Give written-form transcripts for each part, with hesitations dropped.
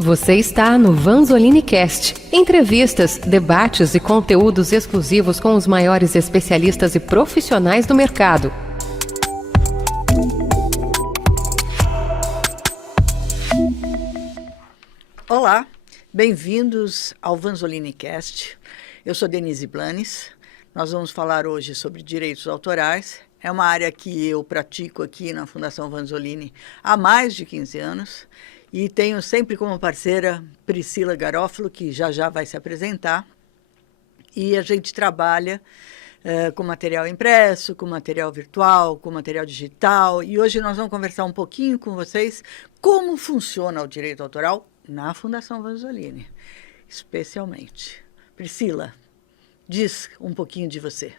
Você está no Vanzolini Cast. Entrevistas, debates e conteúdos exclusivos com os maiores especialistas e profissionais do mercado. Olá, bem-vindos ao Vanzolini Cast. Eu sou Denise Blanes. Nós vamos falar hoje sobre direitos autorais. É uma área que eu pratico aqui na Fundação Vanzolini há mais de 15 anos. E tenho sempre como parceira Priscila Garofalo, que já vai se apresentar. E a gente trabalha com material impresso, com material virtual, com material digital. E hoje nós vamos conversar um pouquinho com vocês como funciona o direito autoral na Fundação Vanzolini, especialmente. Priscila, diz um pouquinho de você.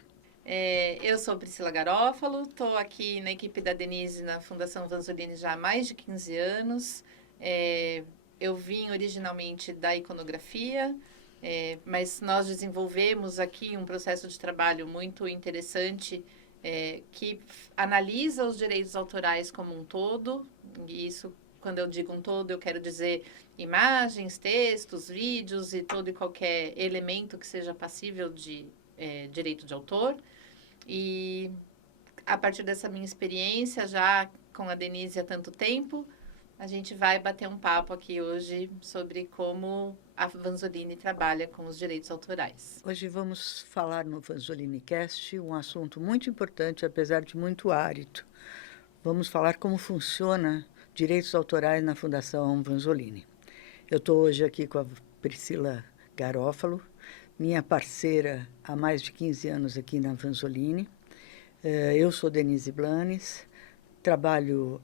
Eu sou Priscila Garofalo, estou aqui na equipe da Denise na Fundação Vanzolini já há mais de 15 anos. Eu vim originalmente da iconografia, mas nós desenvolvemos aqui um processo de trabalho muito interessante que analisa os direitos autorais como um todo. E isso, quando eu digo um todo, eu quero dizer imagens, textos, vídeos e todo e qualquer elemento que seja passível de direito de autor. E a partir dessa minha experiência, já com a Denise há tanto tempo, a gente vai bater um papo aqui hoje sobre como a Vanzolini trabalha com os direitos autorais. Hoje vamos falar no Vanzolini Cast um assunto muito importante, apesar de muito árido. Vamos falar como funciona direitos autorais na Fundação Vanzolini. Eu estou hoje aqui com a Priscila Garofalo, minha parceira há mais de 15 anos aqui na Vanzolini. Eu sou Denise Blanes, trabalho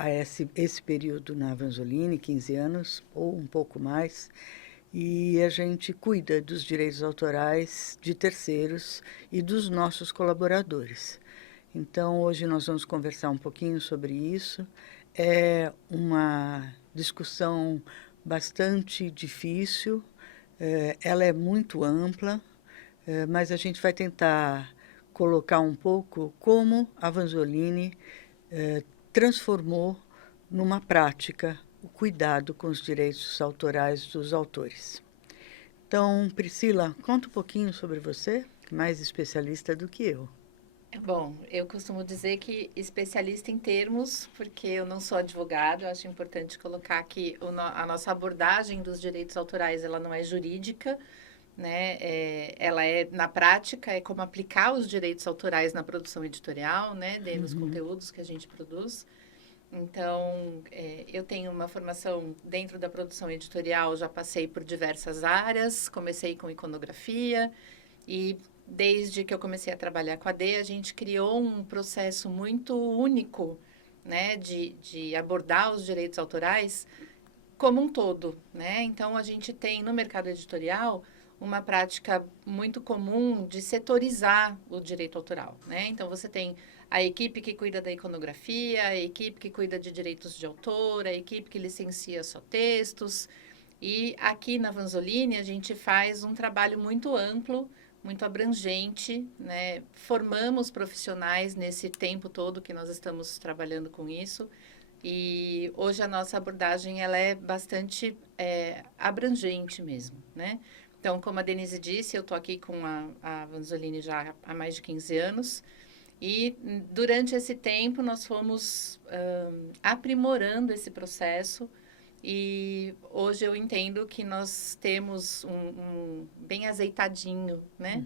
a esse período na Vanzolini, 15 anos ou um pouco mais, e a gente cuida dos direitos autorais de terceiros e dos nossos colaboradores. Então, hoje nós vamos conversar um pouquinho sobre isso. É uma discussão bastante difícil, ela é muito ampla, mas a gente vai tentar colocar um pouco como a Vanzolini transformou numa prática o cuidado com os direitos autorais dos autores. Então, Priscila, conta um pouquinho sobre você, mais especialista do que eu. Bom, eu costumo dizer que especialista em termos, porque eu não sou advogado, eu acho importante colocar que a nossa abordagem dos direitos autorais, ela não é jurídica, né? Ela é, na prática, é como aplicar os direitos autorais na produção editorial, né? Nos conteúdos que a gente produz. Então, eu tenho uma formação dentro da produção editorial, já passei por diversas áreas, comecei com iconografia e desde que eu comecei a trabalhar com a D, a gente criou um processo muito único, né? De abordar os direitos autorais como um todo, né? Então, a gente tem no mercado editorial uma prática muito comum de setorizar o direito autoral, né? Então, você tem a equipe que cuida da iconografia, a equipe que cuida de direitos de autor, a equipe que licencia só textos. E aqui na Vanzolini, a gente faz um trabalho muito amplo, muito abrangente, né? Formamos profissionais nesse tempo todo que nós estamos trabalhando com isso. E hoje a nossa abordagem ela é bastante abrangente mesmo, né? Então, como a Denise disse, eu estou aqui com a Vanzolini já há mais de 15 anos. E durante esse tempo nós fomos aprimorando esse processo e hoje eu entendo que nós temos um bem azeitadinho, né?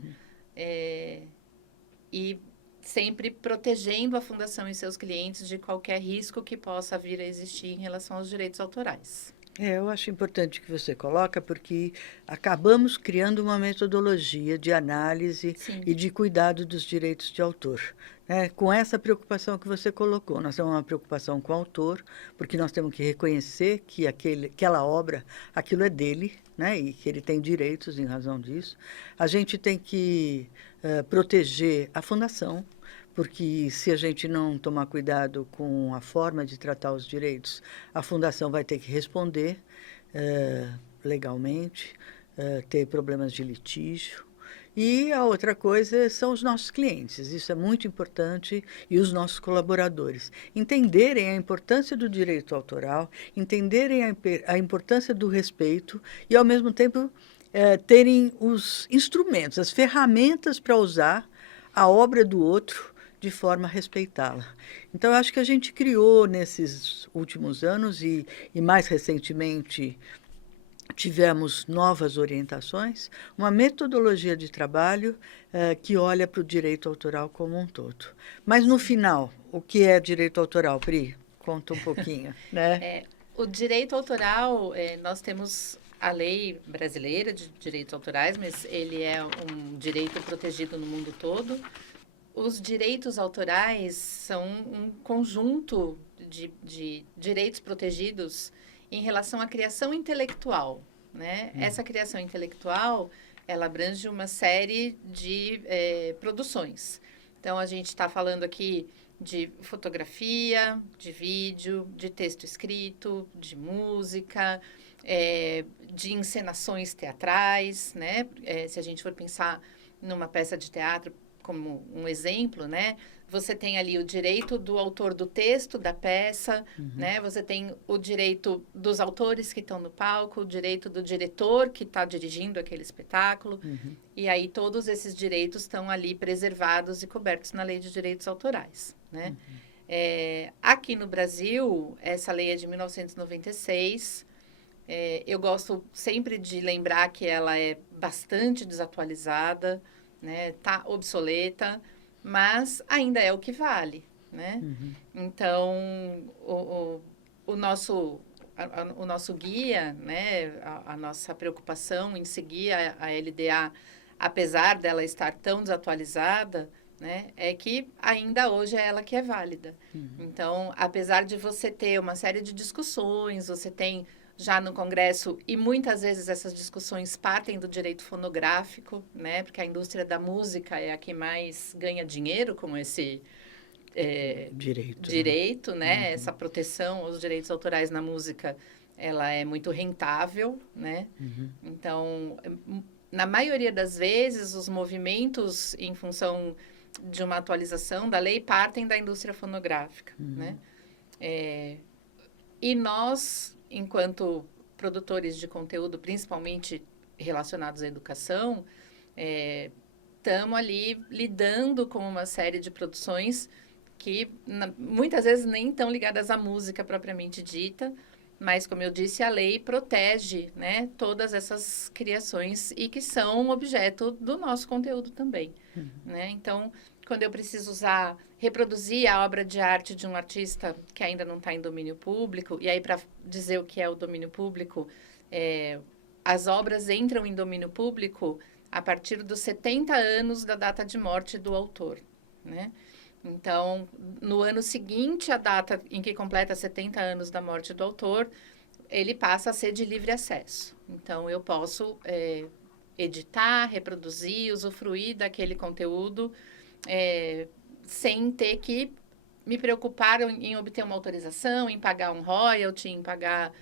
E sempre protegendo a Fundação e seus clientes de qualquer risco que possa vir a existir em relação aos direitos autorais. Eu acho importante que você coloca, porque acabamos criando uma metodologia de análise e de cuidado dos direitos de autor, né? Com essa preocupação que você colocou. Nós temos uma preocupação com o autor, porque nós temos que reconhecer que aquela obra, aquilo é dele, né? E que ele tem direitos em razão disso. A gente tem que proteger a fundação, porque se a gente não tomar cuidado com a forma de tratar os direitos, a fundação vai ter que responder legalmente, ter problemas de litígio. E a outra coisa são os nossos clientes, isso é muito importante, e os nossos colaboradores. Entenderem a importância do direito autoral, entenderem a importância do respeito e, ao mesmo tempo, terem os instrumentos, as ferramentas para usar a obra do outro de forma a respeitá-la. Então, eu acho que a gente criou nesses últimos anos e mais recentemente tivemos novas orientações, uma metodologia de trabalho que olha para o direito autoral como um todo. Mas, no final, o que é direito autoral, Pri? Conta um pouquinho, né? O direito autoral, nós temos a lei brasileira de direitos autorais, mas ele é um direito protegido no mundo todo. Os direitos autorais são um conjunto de direitos protegidos em relação à criação intelectual, né? Essa criação intelectual, ela abrange uma série de produções. Então, a gente está falando aqui de fotografia, de vídeo, de texto escrito, de música, de encenações teatrais, né? Se a gente for pensar numa peça de teatro como um exemplo, né? Você tem ali o direito do autor do texto da peça, né? Você tem o direito dos autores que estão no palco, o direito do diretor que está dirigindo aquele espetáculo. E aí todos esses direitos estão ali preservados e cobertos na Lei de Direitos Autorais, né? Aqui no Brasil, essa lei é de 1996. Eu gosto sempre de lembrar que ela é bastante desatualizada, né? Tá obsoleta, mas ainda é o que vale, né? Então, o nosso guia, né? A nossa preocupação em seguir a LDA, apesar dela estar tão desatualizada, né? É que ainda hoje é ela que é válida. Então, apesar de você ter uma série de discussões, você tem já no Congresso, e muitas vezes essas discussões partem do direito fonográfico, né? Porque a indústria da música é a que mais ganha dinheiro com esse direito, né? Essa proteção aos direitos autorais na música, ela é muito rentável, né? Então, na maioria das vezes, os movimentos em função de uma atualização da lei partem da indústria fonográfica, né? E nós, enquanto produtores de conteúdo, principalmente relacionados à educação, estamos ali lidando com uma série de produções que muitas vezes nem estão ligadas à música propriamente dita, mas, como eu disse, a lei protege, né, todas essas criações e que são objeto do nosso conteúdo também, né? Então, quando eu preciso reproduzir a obra de arte de um artista que ainda não está em domínio público, e aí para dizer o que é o domínio público, as obras entram em domínio público a partir dos 70 anos da data de morte do autor, né? Então, no ano seguinte, a data em que completa 70 anos da morte do autor, ele passa a ser de livre acesso. Então, eu posso editar, reproduzir, usufruir daquele conteúdo sem ter que me preocupar em obter uma autorização, em pagar um royalty, em pagar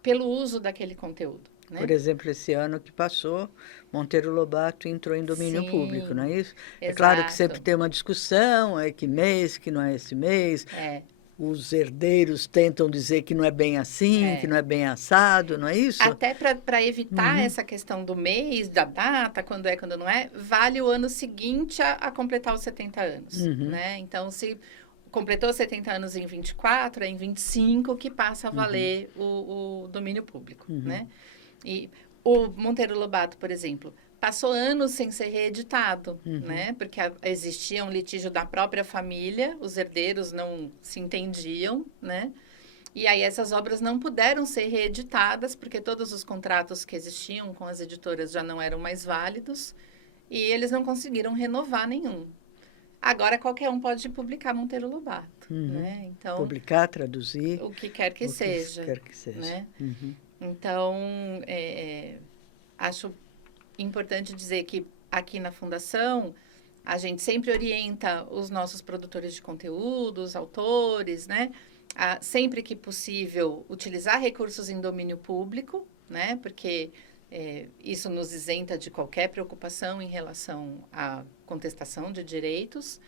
pelo uso daquele conteúdo, né? Por exemplo, esse ano que passou, Monteiro Lobato entrou em domínio público, não é isso? Exato. É claro que sempre tem uma discussão, que mês, que não é esse mês. Os herdeiros tentam dizer que não é bem assim, que não é bem assado, não é isso? Até para evitar essa questão do mês, da data, quando é, quando não é, vale o ano seguinte a completar os 70 anos, né? Então, se completou 70 anos em 24, é em 25 que passa a valer o domínio público, né? E o Monteiro Lobato, por exemplo, passou anos sem ser reeditado, né? Porque existia um litígio da própria família, os herdeiros não se entendiam, né? E aí essas obras não puderam ser reeditadas, porque todos os contratos que existiam com as editoras já não eram mais válidos, e eles não conseguiram renovar nenhum. Agora qualquer um pode publicar Monteiro Lobato, né? Então, publicar, traduzir. O que quer que seja. Quer que seja. Né? Então, acho importante dizer que aqui na Fundação, a gente sempre orienta os nossos produtores de conteúdo, os autores, né? Sempre que possível, utilizar recursos em domínio público, né? Porque Isso nos isenta de qualquer preocupação em relação à contestação de direitos,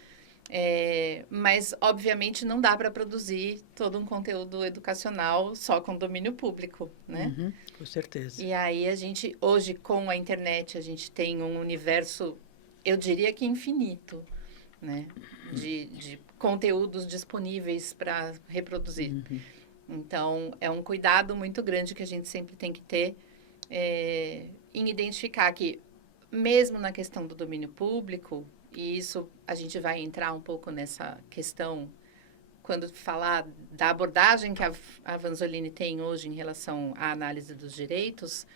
mas, obviamente, não dá para produzir todo um conteúdo educacional só com domínio público, né? Uhum, com certeza. E aí, hoje, com a internet, a gente tem um universo, eu diria que infinito, né? De conteúdos disponíveis para reproduzir. Uhum. Então, é um cuidado muito grande que a gente sempre tem que ter em identificar que, mesmo na questão do domínio público, e isso a gente vai entrar um pouco nessa questão quando falar da abordagem que a Vanzolini tem hoje em relação à análise dos direitos,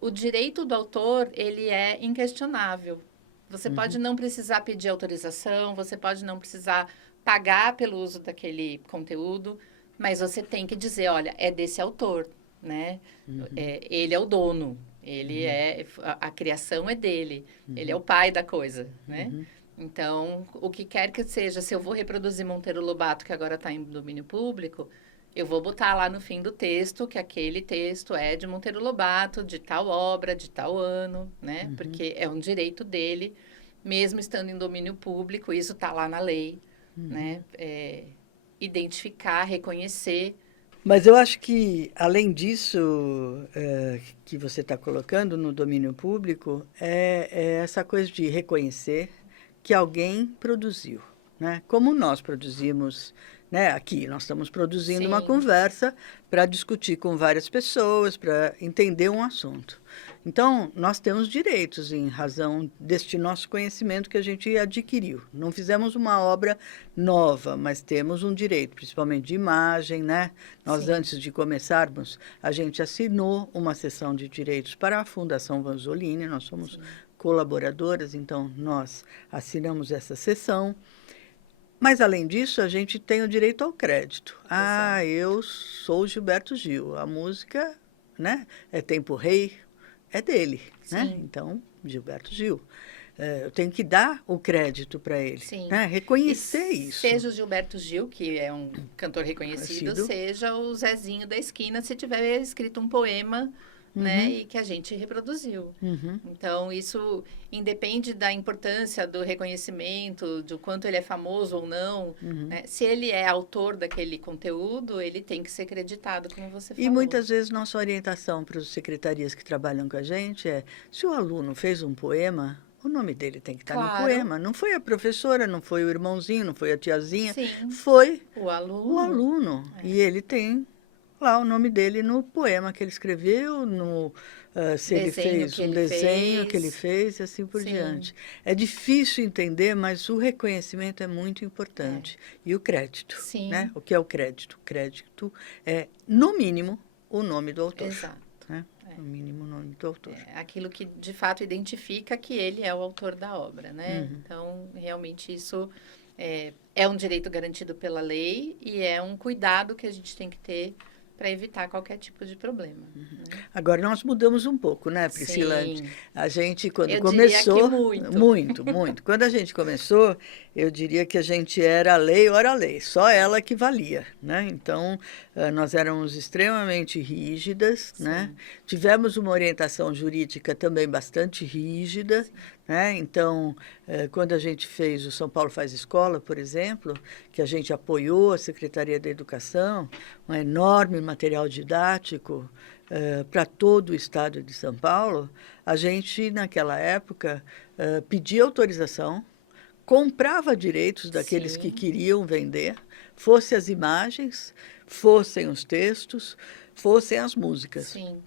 o direito do autor, ele é inquestionável. Você pode não precisar pedir autorização, você pode não precisar pagar pelo uso daquele conteúdo, mas você tem que dizer, olha, é desse autor, né? Ele é o dono, a criação é dele, ele é o pai da coisa, né? Então, o que quer que seja, se eu vou reproduzir Monteiro Lobato, que agora está em domínio público, eu vou botar lá no fim do texto que aquele texto é de Monteiro Lobato, de tal obra, de tal ano, né? Porque é um direito dele, mesmo estando em domínio público, isso está lá na lei, né? Identificar, reconhecer. Mas eu acho que, além disso, que você está colocando no domínio público, é essa coisa de reconhecer que alguém produziu, né? Como nós produzimos, né? Aqui, nós estamos produzindo uma conversa para discutir com várias pessoas, para entender um assunto. Então, nós temos direitos em razão deste nosso conhecimento que a gente adquiriu. Não fizemos uma obra nova, mas temos um direito, principalmente de imagem, né? Nós, antes de começarmos, a gente assinou uma sessão de direitos para a Fundação Vanzolini, nós somos colaboradoras, então nós assinamos essa sessão. Mas, além disso, a gente tem o direito ao crédito. Ah, eu sou Gilberto Gil, a música, né, é Tempo Rei, é dele, né? Então, Gilberto Gil. Eu tenho que dar o crédito para ele, né? Reconhecer isso. Seja o Gilberto Gil, que é um cantor reconhecido, seja o Zezinho da esquina, se tiver escrito um poema, né, e que a gente reproduziu. Então, isso independe da importância do reconhecimento, do quanto ele é famoso ou não. Né? Se ele é autor daquele conteúdo, ele tem que ser creditado, como você falou. E muitas vezes nossa orientação para as secretarias que trabalham com a gente é, se o aluno fez um poema, o nome dele tem que estar no poema. Não foi a professora, não foi o irmãozinho, não foi a tiazinha, foi o aluno. O aluno. E ele tem lá o nome dele no poema que ele escreveu, se ele fez um desenho que ele fez e assim por diante. É difícil entender, mas o reconhecimento é muito importante. E o crédito, né? O que é o crédito? O crédito é, no mínimo, o nome do autor. Exato. Né? No mínimo, o nome do autor. Aquilo que, de fato, identifica que ele é o autor da obra, né? Então, realmente, isso é um direito garantido pela lei e é um cuidado que a gente tem que ter para evitar qualquer tipo de problema. Né? Agora, nós mudamos um pouco, né, Priscila? Sim. A gente, quando eu começou... Diria que muito. Quando a gente começou, eu diria que a gente era a lei, ora a lei. Só ela que valia, né? Então, nós éramos extremamente rígidas, né? Tivemos uma orientação jurídica também bastante rígida, né? Então, quando a gente fez o São Paulo Faz Escola, por exemplo, que a gente apoiou a Secretaria da Educação, um enorme material didático para todo o estado de São Paulo, a gente, naquela época, pedia autorização, comprava direitos daqueles que queriam vender, fossem as imagens, fossem os textos, fossem as músicas. Sim.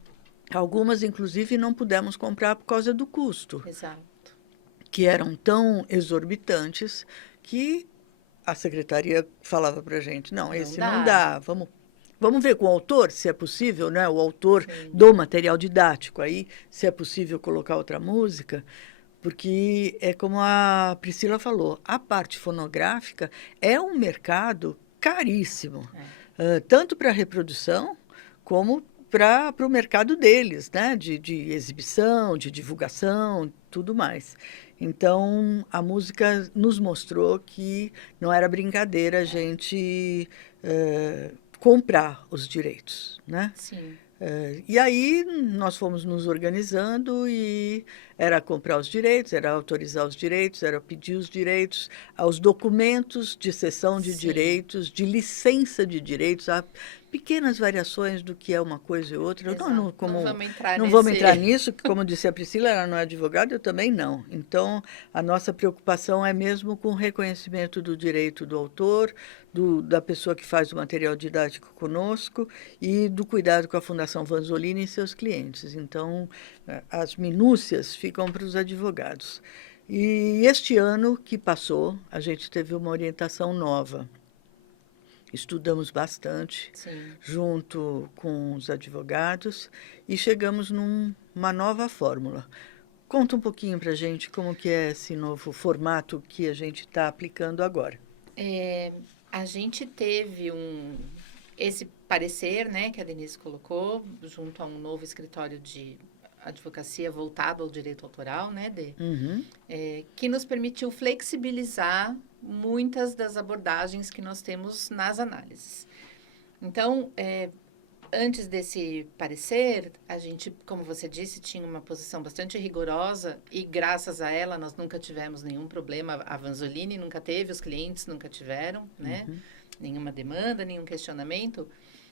Algumas, inclusive, não pudemos comprar por causa do custo. Exato. Que eram tão exorbitantes que a secretaria falava para a gente, não, esse não dá, vamos ver com o autor, se é possível, né? O autor do material didático, aí, se é possível colocar outra música, porque é como a Priscila falou, a parte fonográfica é um mercado caríssimo, tanto para a reprodução como para o mercado deles, né? De exibição, de divulgação, tudo mais. Então, a música nos mostrou que não era brincadeira a gente comprar os direitos, né? Sim. E aí nós fomos nos organizando e era comprar os direitos, era autorizar os direitos, era pedir os direitos, aos documentos de cessão de Sim. direitos, de licença de direitos, há pequenas variações do que é uma coisa e outra. Exato. Não vamos entrar não nesse... vamos entrar nisso, que como disse a Priscila, ela não é advogada, eu também não. Então, a nossa preocupação é mesmo com o reconhecimento do direito do autor, da pessoa que faz o material didático conosco e do cuidado com a Fundação Vanzolini e seus clientes. Então, as minúcias ficam para os advogados. E este ano que passou, a gente teve uma orientação nova. Estudamos bastante, Sim. junto com os advogados, e chegamos numa nova fórmula. Conta um pouquinho para a gente como que é esse novo formato que a gente está aplicando agora. A gente teve esse parecer, né, que a Denise colocou, junto a um novo escritório de advocacia voltado ao direito autoral, né, que nos permitiu flexibilizar muitas das abordagens que nós temos nas análises. Então, antes desse parecer, a gente, como você disse, tinha uma posição bastante rigorosa e, graças a ela, nós nunca tivemos nenhum problema. A Vanzolini nunca teve, os clientes nunca tiveram, né? Nenhuma demanda, nenhum questionamento.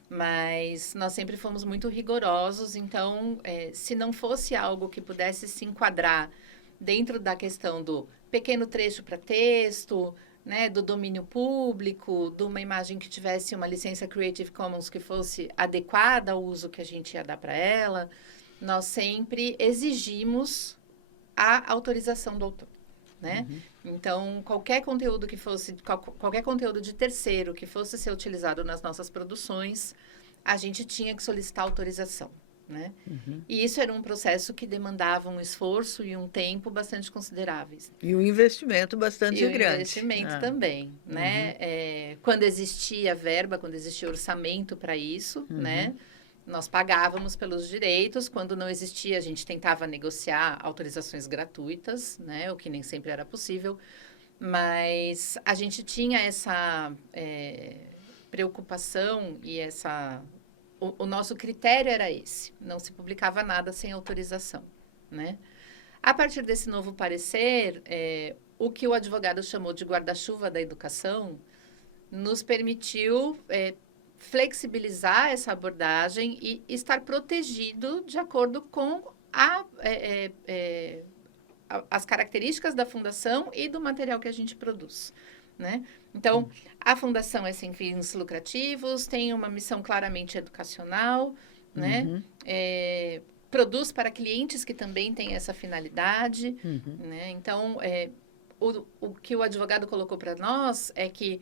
Mas nós sempre fomos muito rigorosos, então, se não fosse algo que pudesse se enquadrar dentro da questão do pequeno trecho para texto, né, do domínio público, de uma imagem que tivesse uma licença Creative Commons que fosse adequada ao uso que a gente ia dar para ela, nós sempre exigimos a autorização do autor, né? Então, qualquer conteúdo que fosse, qualquer conteúdo de terceiro que fosse ser utilizado nas nossas produções, a gente tinha que solicitar autorização, né? E isso era um processo que demandava um esforço e um tempo bastante consideráveis. E um investimento bastante grande. E um investimento também, né? Quando existia verba, quando existia orçamento para isso, né? Nós pagávamos pelos direitos. Quando não existia, a gente tentava negociar autorizações gratuitas, né? O que nem sempre era possível. Mas a gente tinha essa preocupação e o nosso critério era esse. Não se publicava nada sem autorização, né? A partir desse novo parecer, o que o advogado chamou de guarda-chuva da educação nos permitiu flexibilizar essa abordagem e estar protegido de acordo com as características da fundação e do material que a gente produz, né? Então, a fundação é sem fins lucrativos, tem uma missão claramente educacional, né? Produz para clientes que também têm essa finalidade, né? Então, o que o advogado colocou para nós é que,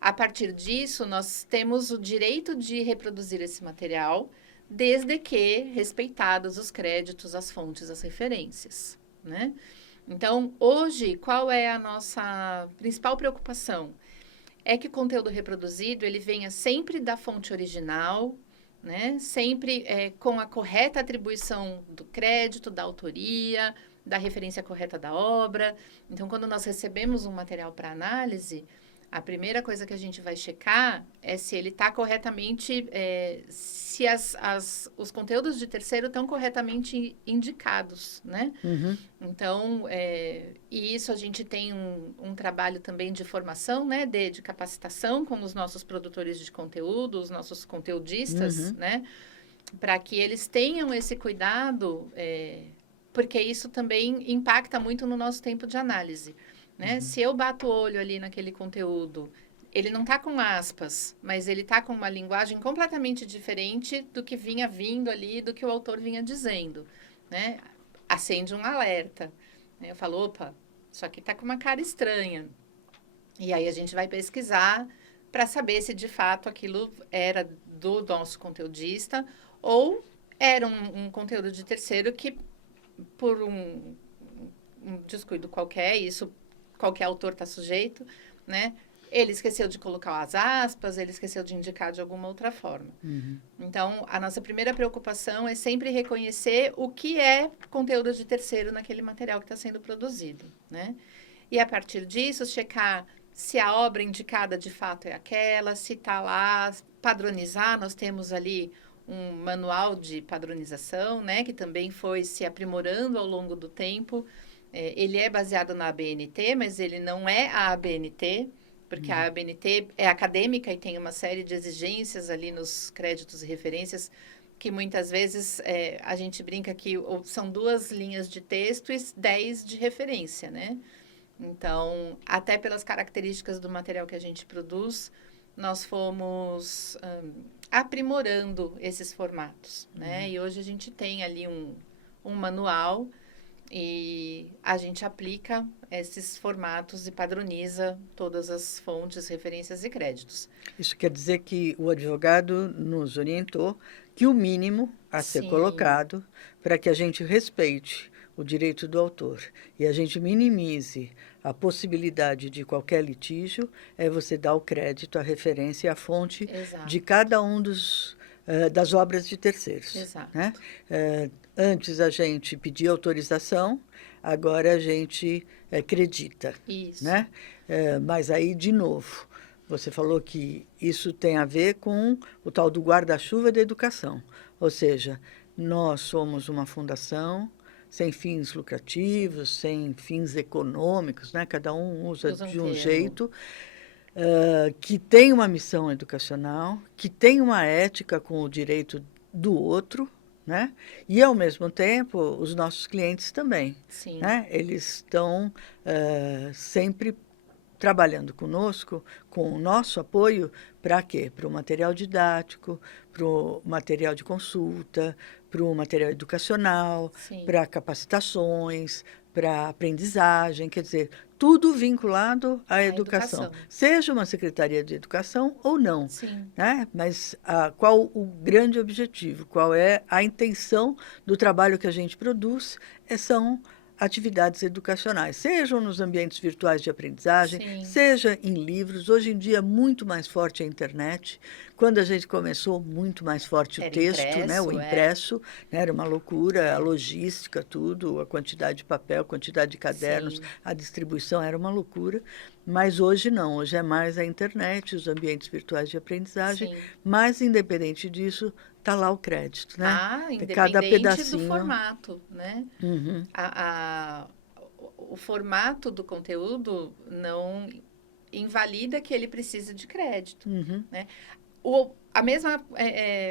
a partir disso, nós temos o direito de reproduzir esse material, desde que respeitados os créditos, as fontes, as referências, né? Então, hoje, qual é a nossa principal preocupação? É que o conteúdo reproduzido, ele venha sempre da fonte original, né? Sempre com a correta atribuição do crédito, da autoria, da referência correta da obra. Então, quando nós recebemos um material para análise, a primeira coisa que a gente vai checar é se ele está corretamente, se os conteúdos de terceiro estão corretamente indicados, né? Então, e isso a gente tem um trabalho também de formação, né? De capacitação com os nossos produtores de conteúdo, os nossos conteudistas, né? Para que eles tenham esse cuidado, porque isso também impacta muito no nosso tempo de análise. Né? Se eu bato o olho ali naquele conteúdo, ele não está com aspas, mas ele está com uma linguagem completamente diferente do que vinha vindo ali, do que o autor vinha dizendo, né? Acende um alerta, né? Eu falo, opa, isso aqui está com uma cara estranha. E aí a gente vai pesquisar para saber se de fato aquilo era do nosso conteudista ou era um conteúdo de terceiro que, por um descuido qualquer, isso qualquer autor está sujeito, né? Ele esqueceu de colocar as aspas, ele esqueceu de indicar de alguma outra forma. Então, a nossa primeira preocupação é sempre reconhecer o que é conteúdo de terceiro naquele material que está sendo produzido, né? E, a partir disso, checar se a obra indicada, de fato, é aquela, se está lá, padronizar. Nós temos ali um manual de padronização, né, que também foi se aprimorando ao longo do tempo. Ele é baseado na ABNT, mas ele não é a ABNT, porque a ABNT é acadêmica e tem uma série de exigências ali nos créditos e referências, que muitas vezes a gente brinca que são 2 linhas de texto e 10 de referência, né? Então, até pelas características do material que a gente produz, nós fomos aprimorando esses formatos, né? E hoje a gente tem ali um manual e a gente aplica esses formatos e padroniza todas as fontes, referências e créditos. Isso quer dizer que o advogado nos orientou que o mínimo a ser colocado para que a gente respeite o direito do autor e a gente minimize a possibilidade de qualquer litígio é você dar o crédito, a referência e a fonte de cada um das obras de terceiros. Exato. Né? Antes a gente pedia autorização, agora a gente acredita. Isso. Né? Mas aí, de novo, você falou que isso tem a ver com o tal do guarda-chuva da educação. Ou seja, nós somos uma fundação sem fins lucrativos, sem fins econômicos, né? Cada um usa de um jeito, que tem uma missão educacional, que tem uma ética com o direito do outro, né? E, ao mesmo tempo, os nossos clientes também. Sim. Né? Eles estão sempre trabalhando conosco, com o nosso apoio, para quê? Para o material didático, para o material de consulta, para o material educacional, para capacitações, para aprendizagem, quer dizer, tudo vinculado à educação. Seja uma secretaria de educação ou não. Sim. Né? Mas qual o grande objetivo? Qual é a intenção do trabalho que a gente produz? São atividades educacionais, sejam nos ambientes virtuais de aprendizagem, seja em livros. Hoje em dia, muito mais forte a internet. Quando a gente começou, muito mais forte o texto, impresso, né? O impresso. Né? Era uma loucura, a logística, tudo, a quantidade de papel, a quantidade de cadernos, a distribuição, era uma loucura. Mas hoje não, hoje é mais a internet, os ambientes virtuais de aprendizagem, mas, independente disso, está lá o crédito, né? Independente cada pedacinho do formato, né? Uhum. O formato do conteúdo não invalida que ele precise de crédito, né? A mesma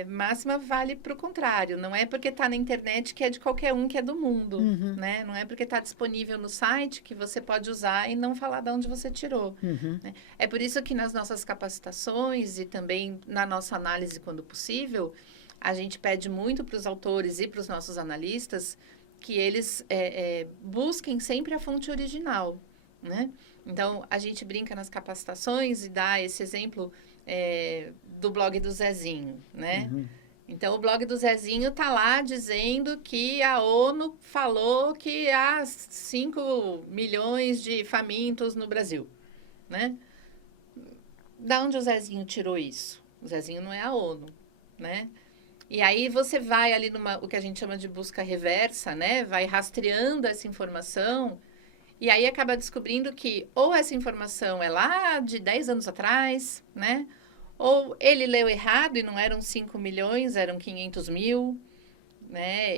máxima vale para o contrário. Não é porque está na internet que é de qualquer um que é do mundo, né? Não é porque está disponível no site que você pode usar e não falar de onde você tirou. Né? É por isso que nas nossas capacitações e também na nossa análise, quando possível, a gente pede muito para os autores e para os nossos analistas que eles busquem sempre a fonte original, né? Então, a gente brinca nas capacitações e dá esse exemplo do blog do Zezinho, né? Então, o blog do Zezinho está lá dizendo que a ONU falou que há 5 milhões de famintos no Brasil, né? Da onde o Zezinho tirou isso? O Zezinho não é a ONU, né? E aí você vai ali o que a gente chama de busca reversa, né? Vai rastreando essa informação e aí acaba descobrindo que ou essa informação é lá de 10 anos atrás, né? Ou ele leu errado e não eram 5 milhões, eram 500 mil, né?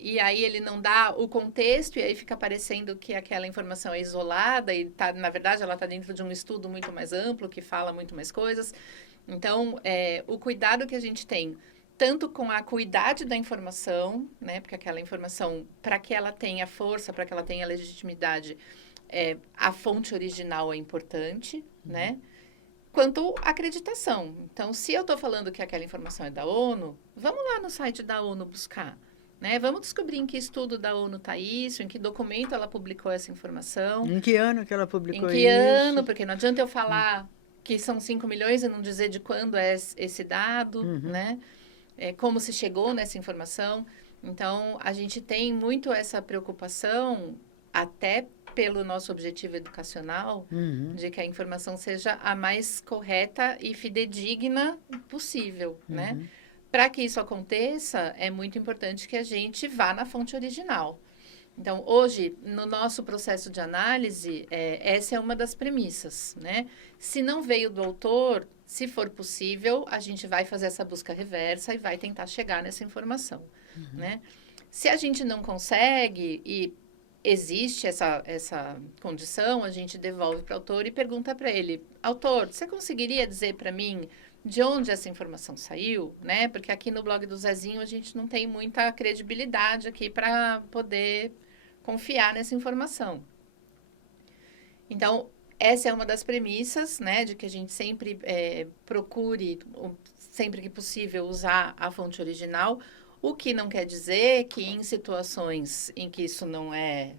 E aí ele não dá o contexto e aí fica parecendo que aquela informação é isolada e, na verdade, ela está dentro de um estudo muito mais amplo, que fala muito mais coisas. Então, o cuidado que a gente tem tanto com a acuidade da informação, né? Porque aquela informação, para que ela tenha força, para que ela tenha legitimidade, a fonte original é importante, né? Quanto à acreditação. Então, se eu estou falando que aquela informação é da ONU, vamos lá no site da ONU buscar, né? Vamos descobrir em que estudo da ONU está isso, em que documento ela publicou essa informação. Em que ano que ela publicou isso? Em que ano, porque não adianta eu falar que são 5 milhões e não dizer de quando é esse dado, né? Como se chegou nessa informação. Então, a gente tem muito essa preocupação, até pelo nosso objetivo educacional, de que a informação seja a mais correta e fidedigna possível, né? Para que isso aconteça, é muito importante que a gente vá na fonte original, Então, hoje, no nosso processo de análise, essa é uma das premissas, né? Se não veio do autor, se for possível, a gente vai fazer essa busca reversa e vai tentar chegar nessa informação, né? Se a gente não consegue e existe essa condição, a gente devolve para o autor e pergunta para ele: autor, você conseguiria dizer para mim de onde essa informação saiu, né? Porque aqui no blog do Zezinho a gente não tem muita credibilidade aqui para poder confiar nessa informação. Então, essa é uma das premissas, né, de que a gente sempre procure, sempre que possível, usar a fonte original, o que não quer dizer que em situações em que isso não é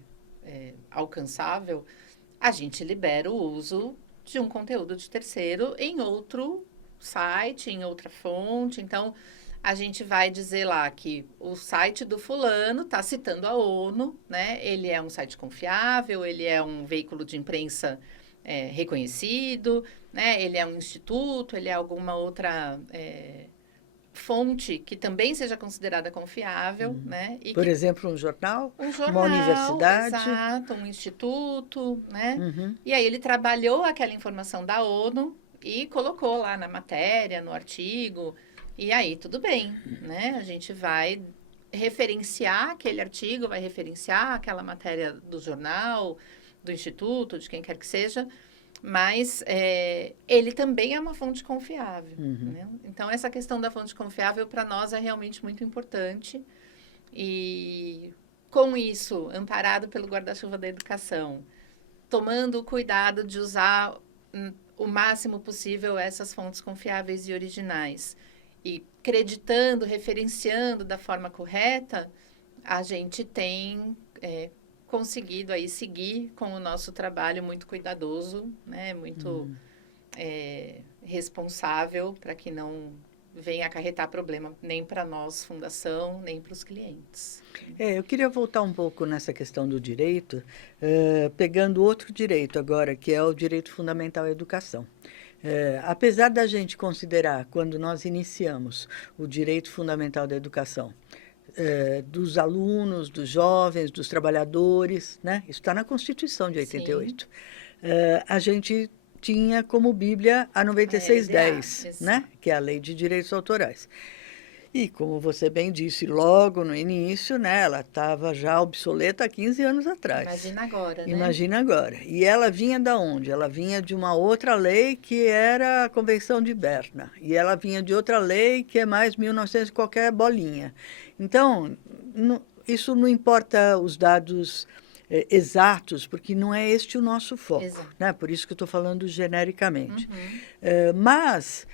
alcançável, a gente libera o uso de um conteúdo de terceiro em outro site, em outra fonte. Então, a gente vai dizer lá que o site do fulano está citando a ONU, né? Ele é um site confiável, ele é um veículo de imprensa reconhecido, né? Ele é um instituto, ele é alguma outra fonte que também seja considerada confiável, né? E Por exemplo, um jornal, uma jornal, universidade. exato, um instituto, né? Uhum. E aí ele trabalhou aquela informação da ONU e colocou lá na matéria, no artigo, e aí tudo bem, né? A gente vai referenciar aquele artigo, vai referenciar aquela matéria do jornal, do instituto, de quem quer que seja, mas ele também é uma fonte confiável. Né? Então, essa questão da fonte confiável, para nós, é realmente muito importante. E, com isso, amparado pelo guarda-chuva da educação, tomando o cuidado de usar o máximo possível essas fontes confiáveis e originais, e creditando, referenciando da forma correta, a gente tem conseguido aí seguir com o nosso trabalho muito cuidadoso, né? Muito responsável para que não venha acarretar problema nem para nós, fundação, nem para os clientes. Eu queria voltar um pouco nessa questão do direito, pegando outro direito agora, que é o direito fundamental à educação. Apesar da gente considerar, quando nós iniciamos o direito fundamental da educação, dos alunos, dos jovens, dos trabalhadores, né? Isso está na Constituição de 88. A gente tinha como Bíblia a 9610, né? Que é a Lei de Direitos Autorais. E, como você bem disse logo no início, né, ela estava já obsoleta há 15 anos atrás. Imagina agora, né? Imagina agora. E ela vinha de onde? Ela vinha de uma outra lei que era a Convenção de Berna. E ela vinha de outra lei que é mais 1900 qualquer bolinha. Então, isso não importa os dados exatos, porque não é este o nosso foco. Né? Por isso que eu estou falando genericamente. Mas...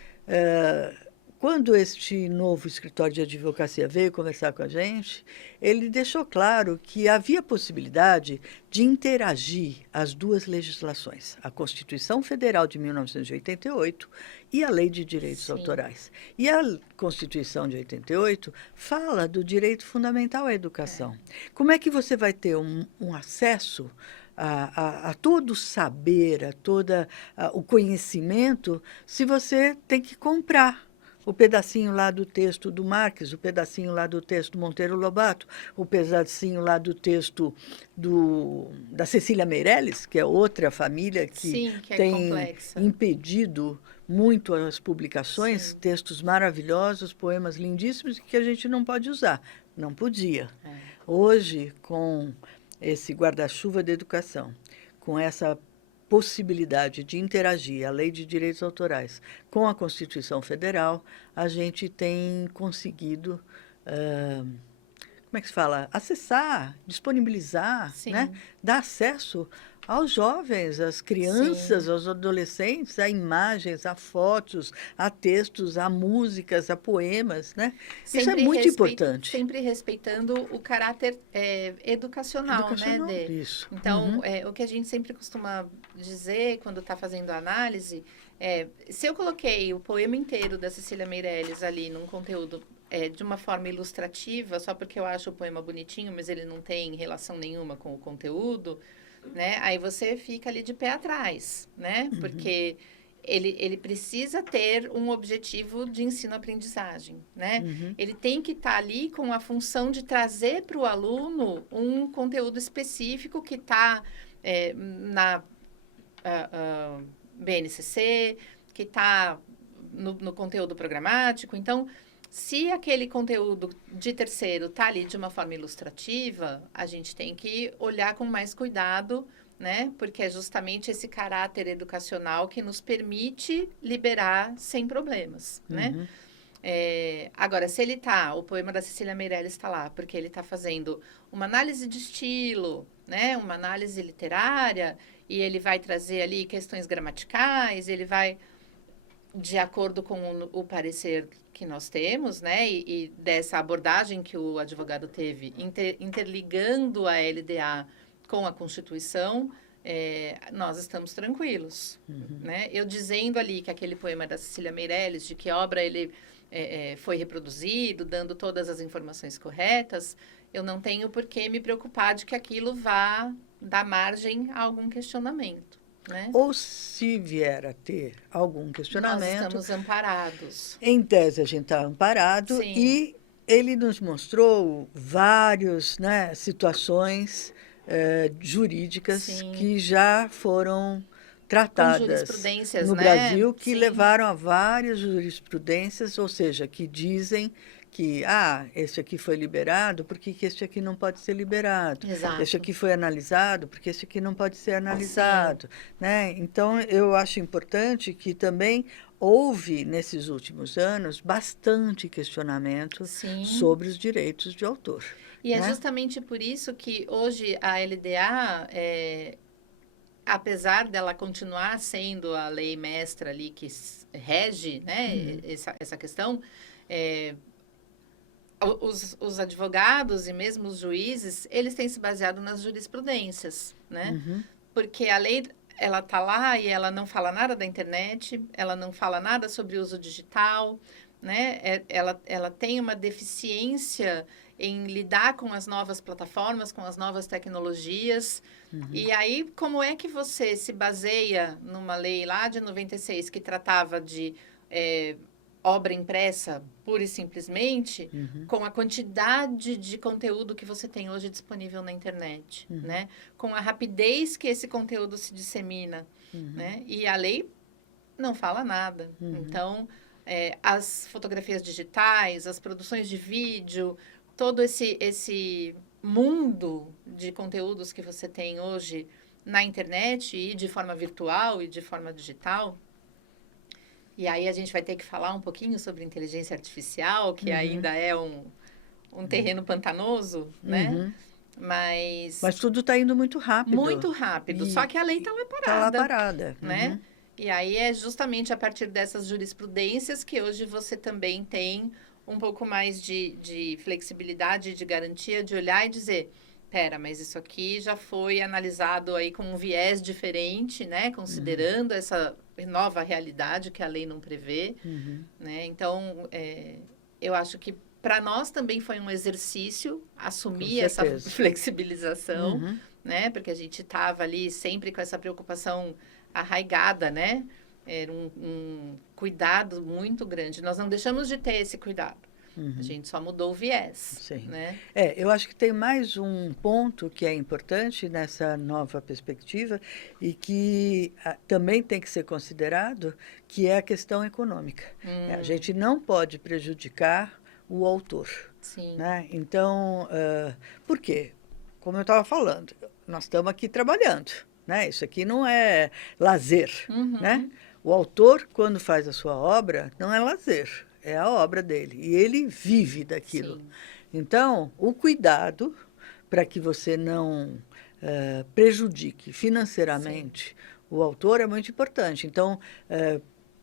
quando este novo escritório de advocacia veio conversar com a gente, ele deixou claro que havia possibilidade de interagir as duas legislações, a Constituição Federal de 1988 e a Lei de Direitos Autorais. E a Constituição de 88 fala do direito fundamental à educação. Como é que você vai ter um acesso a todo o saber, a todo o conhecimento, se você tem que comprar o pedacinho lá do texto do Marx, o pedacinho lá do texto do Monteiro Lobato, o pedacinho lá do texto da Cecília Meirelles, que é outra família que tem impedido muito as publicações, textos maravilhosos, poemas lindíssimos que a gente não pode usar. Não podia. Hoje, com esse guarda-chuva da educação, com essa possibilidade de interagir a Lei de Direitos Autorais com a Constituição Federal, a gente tem conseguido, como é que se fala? Acessar, disponibilizar, né? Dar acesso aos jovens, às crianças, aos adolescentes, a imagens, a fotos, a textos, a músicas, a poemas, né? Isso é muito importante. Sempre respeitando o caráter educacional, né, Dê? Isso. Então, o que a gente sempre costuma dizer quando está fazendo a análise se eu coloquei o poema inteiro da Cecília Meirelles ali num conteúdo de uma forma ilustrativa, só porque eu acho o poema bonitinho, mas ele não tem relação nenhuma com o conteúdo, né? Aí você fica ali de pé atrás, né? Porque ele precisa ter um objetivo de ensino-aprendizagem, né? Ele tem que estar ali com a função de trazer para o aluno um conteúdo específico que está na BNCC, que está no conteúdo programático. Então, se aquele conteúdo de terceiro está ali de uma forma ilustrativa, a gente tem que olhar com mais cuidado, né? Porque é justamente esse caráter educacional que nos permite liberar sem problemas, né? Agora, se ele o poema da Cecília Meirelles está lá, porque ele está fazendo uma análise de estilo, né? Uma análise literária, e ele vai trazer ali questões gramaticais, ele vai, de acordo com o parecer que nós temos, né? E dessa abordagem que o advogado teve, interligando a LDA com a Constituição, nós estamos tranquilos, né? Eu dizendo ali que aquele poema da Cecília Meirelles, de que obra ele foi reproduzido, dando todas as informações corretas, eu não tenho por que me preocupar de que aquilo vá dar margem a algum questionamento, né? Ou se vier a ter algum questionamento... Nós estamos amparados. Em tese, a gente está amparado. Sim. E ele nos mostrou várias, né, situações jurídicas Sim. que já foram tratadas no né? Brasil, que Sim. levaram a várias jurisprudências, ou seja, que dizem que, esse aqui foi liberado, por que esse aqui não pode ser liberado? Exato. Esse aqui foi analisado, porque esse aqui não pode ser analisado. Né? Então, eu acho importante que também houve, nesses últimos anos, bastante questionamento Sim. sobre os direitos de autor. E é justamente por isso que hoje a LDA, apesar dela continuar sendo a lei mestra ali que rege, né, essa questão, os advogados e mesmo os juízes, eles têm se baseado nas jurisprudências, né? Porque a lei, ela está lá e ela não fala nada da internet, ela não fala nada sobre o uso digital, né? Ela tem uma deficiência em lidar com as novas plataformas, com as novas tecnologias. E aí, como é que você se baseia numa lei lá de 96 que tratava de obra impressa, pura e simplesmente, com a quantidade de conteúdo que você tem hoje disponível na internet, né? Com a rapidez que esse conteúdo se dissemina, né? E a lei não fala nada. Então, as fotografias digitais, as produções de vídeo, todo esse mundo de conteúdos que você tem hoje na internet e de forma virtual e de forma digital. E aí a gente vai ter que falar um pouquinho sobre inteligência artificial, que ainda é um terreno pantanoso, né? Mas tudo está indo muito rápido. Muito rápido, só que a lei está lá parada. Está lá parada. Né? E aí é justamente a partir dessas jurisprudências que hoje você também tem um pouco mais de flexibilidade, de garantia, de olhar e dizer, mas isso aqui já foi analisado aí com um viés diferente, né? Considerando essa nova realidade que a lei não prevê, né? Então, eu acho que para nós também foi um exercício assumir essa flexibilização, né? Porque a gente estava ali sempre com essa preocupação arraigada, né? Era um cuidado muito grande. Nós não deixamos de ter esse cuidado. A gente só mudou o viés. Sim. Né? Eu acho que tem mais um ponto que é importante nessa nova perspectiva e que também tem que ser considerado, que é a questão econômica. A gente não pode prejudicar o autor. Sim. Né? Então, por quê? Como eu estava falando, nós estamos aqui trabalhando. Né? Isso aqui não é lazer. Né? O autor, quando faz a sua obra, não é lazer. É a obra dele. E ele vive daquilo. Sim. Então, o cuidado para que você não prejudique financeiramente o autor é muito importante. Então,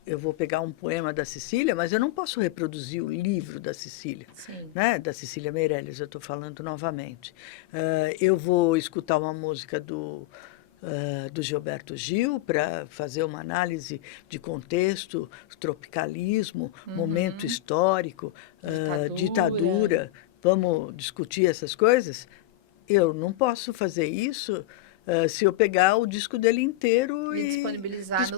eu vou pegar um poema da Cecília, mas eu não posso reproduzir o livro da Cecília. Né? Da Cecília Meirelles, eu estou falando novamente. Eu vou escutar uma música do Gilberto Gil para fazer uma análise de contexto, tropicalismo, momento histórico, ditadura. Vamos discutir essas coisas? Eu não posso fazer isso se eu pegar o disco dele inteiro E e disponibilizar no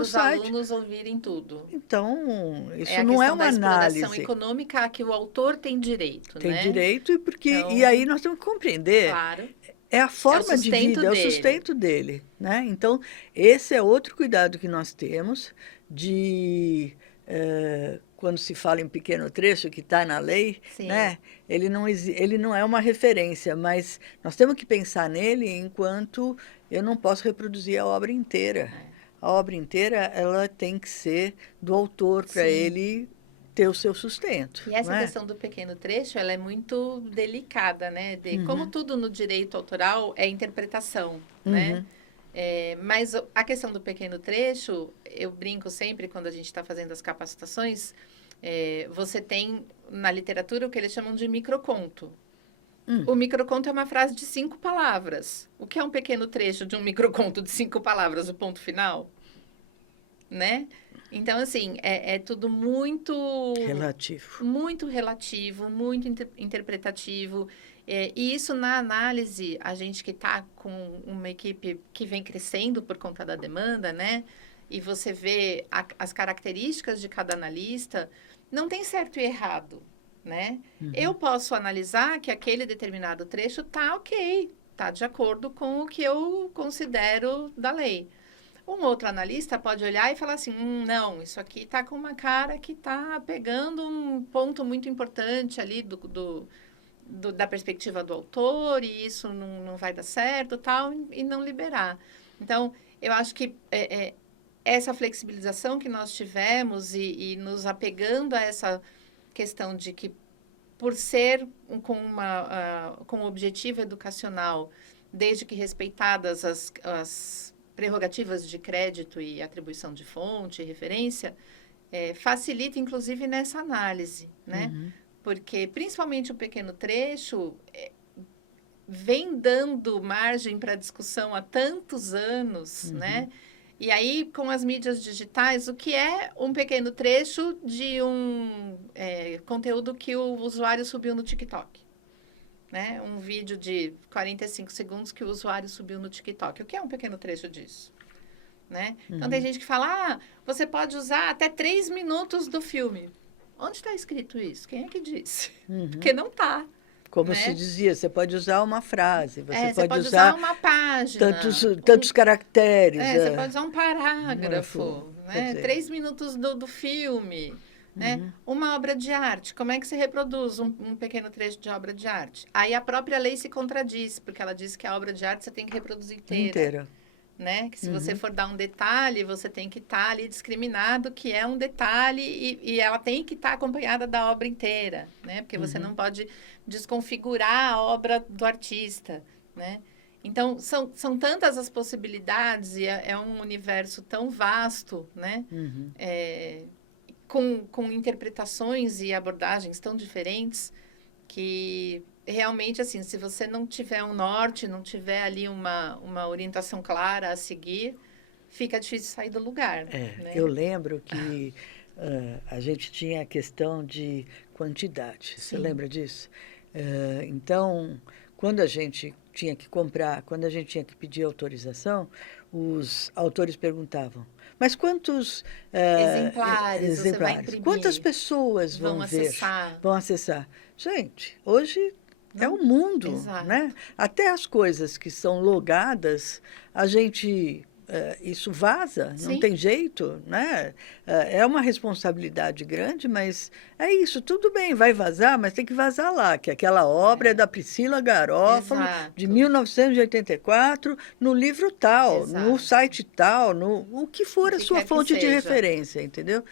no site para os alunos ouvirem tudo. Então, isso É a não é questão uma da exploração análise. econômica a que o autor tem direito, Tem né? direito, Então, e aí nós temos que compreender, claro, é a forma de sustento vida, é o dele. sustento dele, né? Então, esse é outro cuidado que nós temos de, quando se fala em pequeno trecho, que está na lei, Sim. né? Ele não é uma referência, mas nós temos que pensar nele enquanto eu não posso reproduzir a obra inteira. A obra inteira, ela tem que ser do autor para Sim. ele ter o seu sustento. E essa não é? questão do pequeno trecho, ela é muito delicada, né? Uhum. Como tudo no direito autoral é interpretação, né? Uhum. Mas a questão do pequeno trecho, eu brinco sempre quando a gente está fazendo as capacitações, você tem na literatura o que eles chamam de microconto. O microconto é uma frase de 5 palavras. O que é um pequeno trecho de um microconto de 5 palavras, o ponto final? Né? Então, assim, é tudo muito relativo, muito interpretativo. E isso na análise, a gente que está com uma equipe que vem crescendo por conta da demanda, né? E você vê as características de cada analista, não tem certo e errado, né? Uhum. Eu posso analisar que aquele determinado trecho tá ok, tá de acordo com o que eu considero da lei. Um outro analista pode olhar e falar assim, não, isso aqui está com uma cara que está pegando um ponto muito importante ali da perspectiva do autor e isso não vai dar certo, tal, e não liberar. Então, eu acho que essa flexibilização que nós tivemos e nos apegando a essa questão de que, por ser com um objetivo educacional, desde que respeitadas as prerrogativas de crédito e atribuição de fonte e referência, facilita, inclusive, nessa análise, né? Uhum. Porque, principalmente o pequeno trecho, vem dando margem para discussão há tantos anos, né? E aí, com as mídias digitais, o que é um pequeno trecho de um conteúdo que o usuário subiu no TikTok? Né? Um vídeo de 45 segundos que o usuário subiu no TikTok. O que é um pequeno trecho disso? Né? Então, tem gente que fala, você pode usar até 3 minutos do filme. Onde está escrito isso? Quem é que disse? Porque não está. Como né? se dizia, você pode usar uma frase, você pode usar uma página. Tantos caracteres. Você pode usar um parágrafo. Né? 3 minutos do filme. Né? Uma obra de arte, como é que se reproduz um pequeno trecho de obra de arte? Aí a própria lei se contradiz, porque ela diz que a obra de arte você tem que reproduzir inteira. Né? Que se você for dar um detalhe, você tem que estar ali discriminado que é um detalhe e ela tem que estar acompanhada da obra inteira, né? Porque você não pode desconfigurar a obra do artista, né? Então, são tantas as possibilidades e é um universo tão vasto, né? Com interpretações e abordagens tão diferentes que realmente, assim, se você não tiver um norte, não tiver ali uma orientação clara a seguir, fica difícil sair do lugar. Né? Eu lembro que a gente tinha a questão de quantidade. Você lembra disso? Então, quando a gente tinha que comprar, quando a gente tinha que pedir autorização, os autores perguntavam, mas quantos exemplares você vai imprimir? Quantas pessoas vão acessar? Gente, hoje é o mundo, né? Até as coisas que são logadas, a gente isso vaza, não tem jeito, né? É uma responsabilidade grande, mas é isso, tudo bem, vai vazar, mas tem que vazar lá, que aquela obra é da Priscila Garofalo, de 1984, no livro tal, no site tal, o que for a sua fonte de referência, entendeu?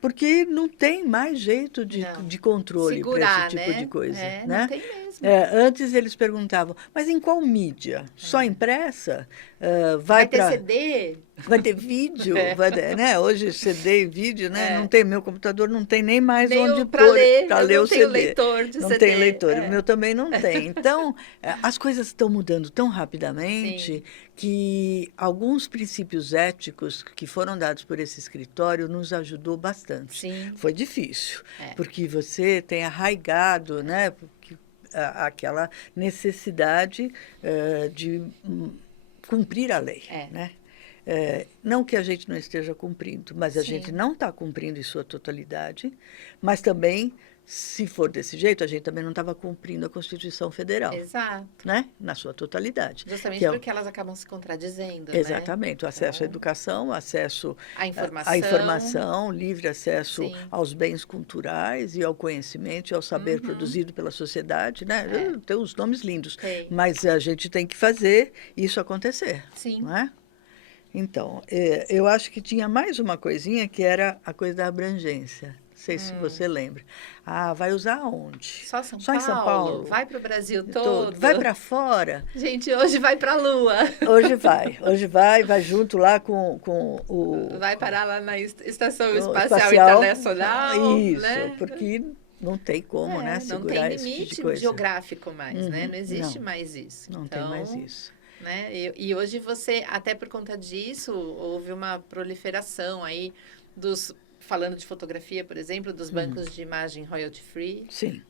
Porque não tem mais jeito de controle para esse tipo de coisa. Né? Não tem mesmo. Antes eles perguntavam, mas em qual mídia? Só impressa? Vai ter CD? Vai ter vídeo? Né? Hoje CD e vídeo, né? Não tem, meu computador não tem nem mais nem onde pôr para ler o CD. Não tem leitor de não CD. Tem leitor, o meu também não tem. Então, as coisas estão mudando tão rapidamente que alguns princípios éticos que foram dados por esse escritório nos ajudou bastante. Sim. Foi difícil, porque você tem arraigado, né? aquela necessidade de cumprir a lei, né? Não que a gente não esteja cumprindo, mas a gente não está cumprindo em sua totalidade, mas também, se for desse jeito, a gente também não estava cumprindo a Constituição Federal. Exato. Né? Na sua totalidade. Justamente porque elas acabam se contradizendo, exatamente, né? O acesso à educação, o acesso à informação, livre acesso aos bens culturais e ao conhecimento e ao saber produzido pela sociedade, né? Tem uns nomes lindos, mas a gente tem que fazer isso acontecer, não é? Então, eu acho que tinha mais uma coisinha que era a coisa da abrangência. Não sei se você lembra. Vai usar aonde? Só em São Paulo? Vai para o Brasil todo? Vai para fora? Gente, hoje vai para a Lua. Hoje vai junto lá com o... Vai parar lá na Estação Espacial Internacional. Isso, né? Porque não tem como, né, segurar não tem esse limite tipo de coisa. geográfico mais, né? Não existe mais isso. Não tem mais isso. Né? E hoje você, até por conta disso, houve uma proliferação aí falando de fotografia, por exemplo, dos bancos de imagem royalty free,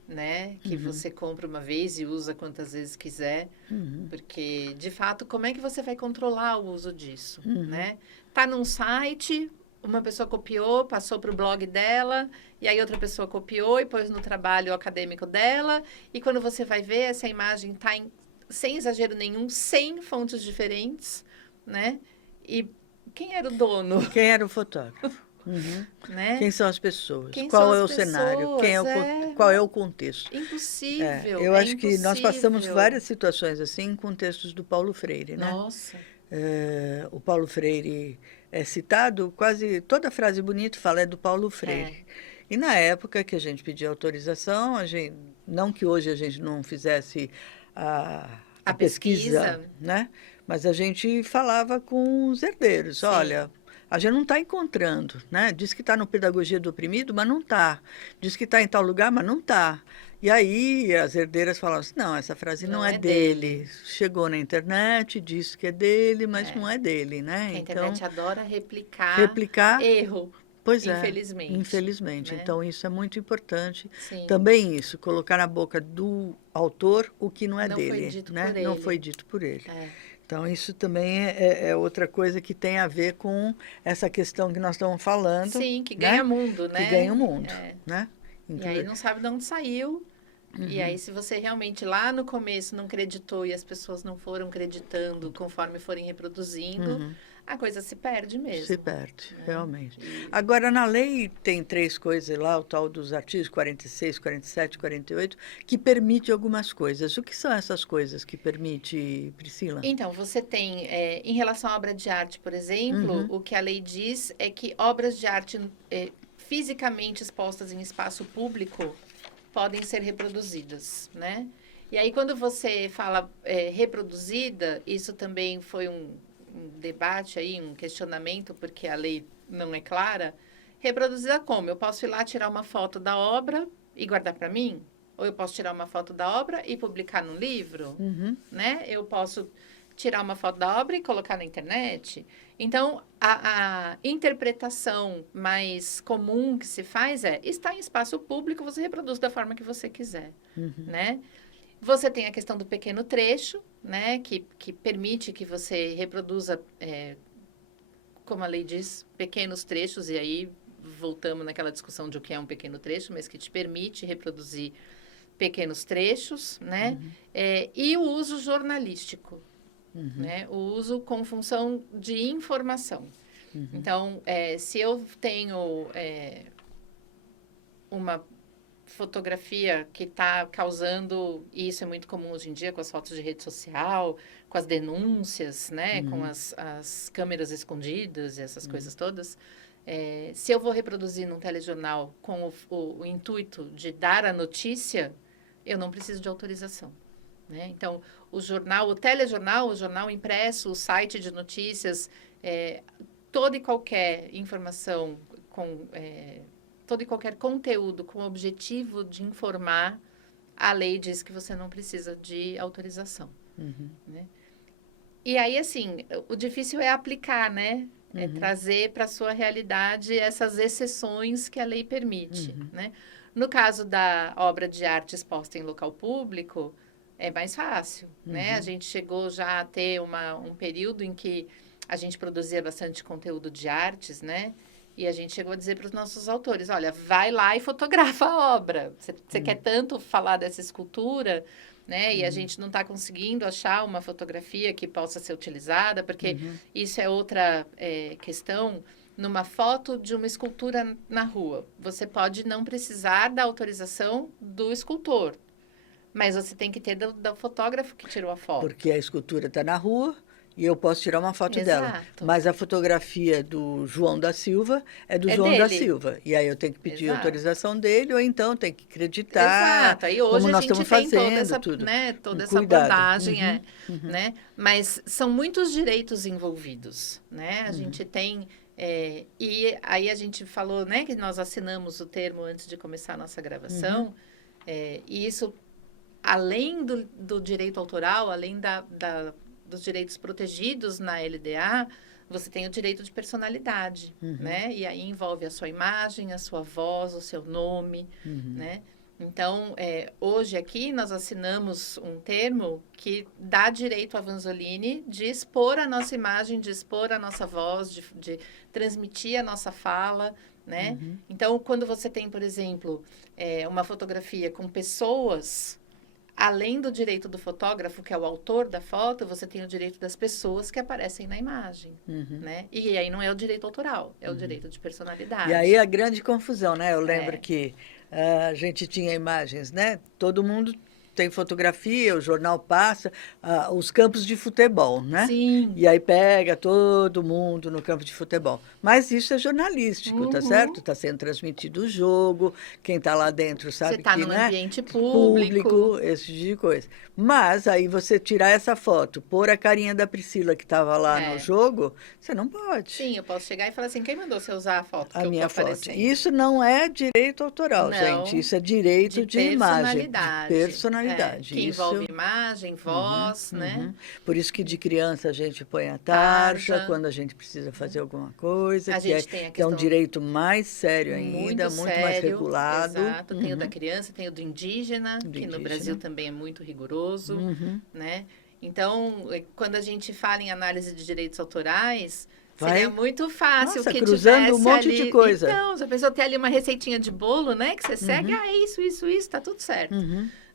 né? Que você compra uma vez e usa quantas vezes quiser, porque, de fato, como é que você vai controlar o uso disso, né? Tá num site, uma pessoa copiou, passou para o blog dela, e aí outra pessoa copiou e pôs no trabalho acadêmico dela, e quando você vai ver, essa imagem está sem exagero nenhum, 100 fontes diferentes, né? E quem era o dono? Quem era o fotógrafo? Né? Quem são as pessoas? Qual é o cenário? Qual é o contexto? Impossível. Eu acho que nós passamos várias situações assim com textos do Paulo Freire, né? Nossa. O Paulo Freire é citado, quase toda frase bonita fala do Paulo Freire. E na época que a gente pedia autorização, não que hoje a gente não fizesse a pesquisa, né? Mas a gente falava com os herdeiros, olha, a gente não está encontrando, né? Diz que está no Pedagogia do Oprimido, mas não está. Diz que está em tal lugar, mas não está. E aí as herdeiras falavam assim, não, essa frase não é dele. Chegou na internet, disse que é dele, mas não é dele, né? A internet adora replicar erro. Pois infelizmente. Né? Então, isso é muito importante. Também isso, colocar na boca do autor o que não é dele. Não foi dito por ele. Então, isso também é outra coisa que tem a ver com essa questão que nós estamos falando. Sim, que ganha mundo, né? Que ganha o mundo, né? E aí não sabe de onde saiu. E aí, se você realmente lá no começo não acreditou e as pessoas não foram acreditando conforme forem reproduzindo, a coisa se perde mesmo. Se perde, realmente. Agora, na lei tem 3 coisas lá, o tal dos artigos 46, 47, 48, que permite algumas coisas. O que são essas coisas que permite, Priscila? Então, você tem, em relação à obra de arte, por exemplo, o que a lei diz é que obras de arte fisicamente expostas em espaço público podem ser reproduzidas, né? E aí, quando você fala reproduzida, isso também foi um debate aí, um questionamento, porque a lei não é clara. Reproduzida como? Eu posso ir lá tirar uma foto da obra e guardar para mim? Ou eu posso tirar uma foto da obra e publicar no livro? Né? Eu posso tirar uma foto da obra e colocar na internet? Então, a interpretação mais comum que se faz está em espaço público, você reproduz da forma que você quiser, né? Você tem a questão do pequeno trecho, né, que permite que você reproduza, como a lei diz, pequenos trechos, e aí voltamos naquela discussão de o que é um pequeno trecho, mas que te permite reproduzir pequenos trechos, né, e o uso jornalístico, né, o uso com função de informação. Então, se eu tenho uma fotografia que está causando, e isso é muito comum hoje em dia com as fotos de rede social, com as denúncias, né, com as câmeras escondidas e essas coisas todas, se eu vou reproduzir num telejornal com o intuito de dar a notícia, eu não preciso de autorização, né? Então, o telejornal, o jornal impresso, o site de notícias, toda e qualquer informação todo e qualquer conteúdo com o objetivo de informar, a lei diz que você não precisa de autorização. Né? E aí, assim, o difícil é aplicar, né? É trazer para a sua realidade essas exceções que a lei permite, né? No caso da obra de arte exposta em local público, é mais fácil, né? A gente chegou já a ter um período em que a gente produzia bastante conteúdo de artes, né? E a gente chegou a dizer para os nossos autores, olha, vai lá e fotografa a obra. Você quer tanto falar dessa escultura, né? E a gente não está conseguindo achar uma fotografia que possa ser utilizada, porque isso é outra questão. Numa foto de uma escultura na rua, você pode não precisar da autorização do escultor, mas você tem que ter do fotógrafo que tirou a foto. Porque a escultura está na rua e eu posso tirar uma foto dela. Mas a fotografia do João da Silva é do João da Silva. E aí eu tenho que pedir autorização dele, ou então tem que acreditar. Exato. Aí hoje como nós a gente estamos tem fazendo, toda essa abordagem, né? Mas são muitos direitos envolvidos, né? A gente tem... e aí a gente falou, né, que nós assinamos o termo antes de começar a nossa gravação, e isso, além do direito autoral, além dos direitos protegidos na LDA, você tem o direito de personalidade, né? E aí envolve a sua imagem, a sua voz, o seu nome, né? Então, hoje aqui nós assinamos um termo que dá direito à Vanzolini de expor a nossa imagem, de expor a nossa voz, de transmitir a nossa fala, né? Então, quando você tem, por exemplo, uma fotografia com pessoas, além do direito do fotógrafo, que é o autor da foto, você tem o direito das pessoas que aparecem na imagem, né? E aí não é o direito autoral, é o direito de personalidade. E aí a grande confusão, né? Eu lembro que a gente tinha imagens, né? Todo mundo tem fotografia, o jornal passa, os campos de futebol, né? Sim. E aí pega todo mundo no campo de futebol. Mas isso é jornalístico, tá certo? Está sendo transmitido o jogo, quem está lá dentro sabe que, né? Você está num ambiente público. Esse tipo de coisa. Mas aí você tirar essa foto, pôr a carinha da Priscila que estava lá no jogo, você não pode. Sim, eu posso chegar e falar assim, quem mandou você usar a foto que a eu minha tô aparecendo? foto. Isso não é direito autoral, gente. Isso é direito de imagem, de personalidade. Que envolve imagem, voz, né? Por isso que de criança a gente põe a tarja, quando a gente precisa fazer alguma coisa, que é um direito mais sério ainda, muito mais regulado. Exato, tem o da criança, tem o do indígena, que no Brasil também é muito rigoroso, né? Então, quando a gente fala em análise de direitos autorais, seria muito fácil que cruzando um monte ali... de coisa. Então, se a pessoa tem ali uma receitinha de bolo, né? Que você segue, isso, tá tudo certo.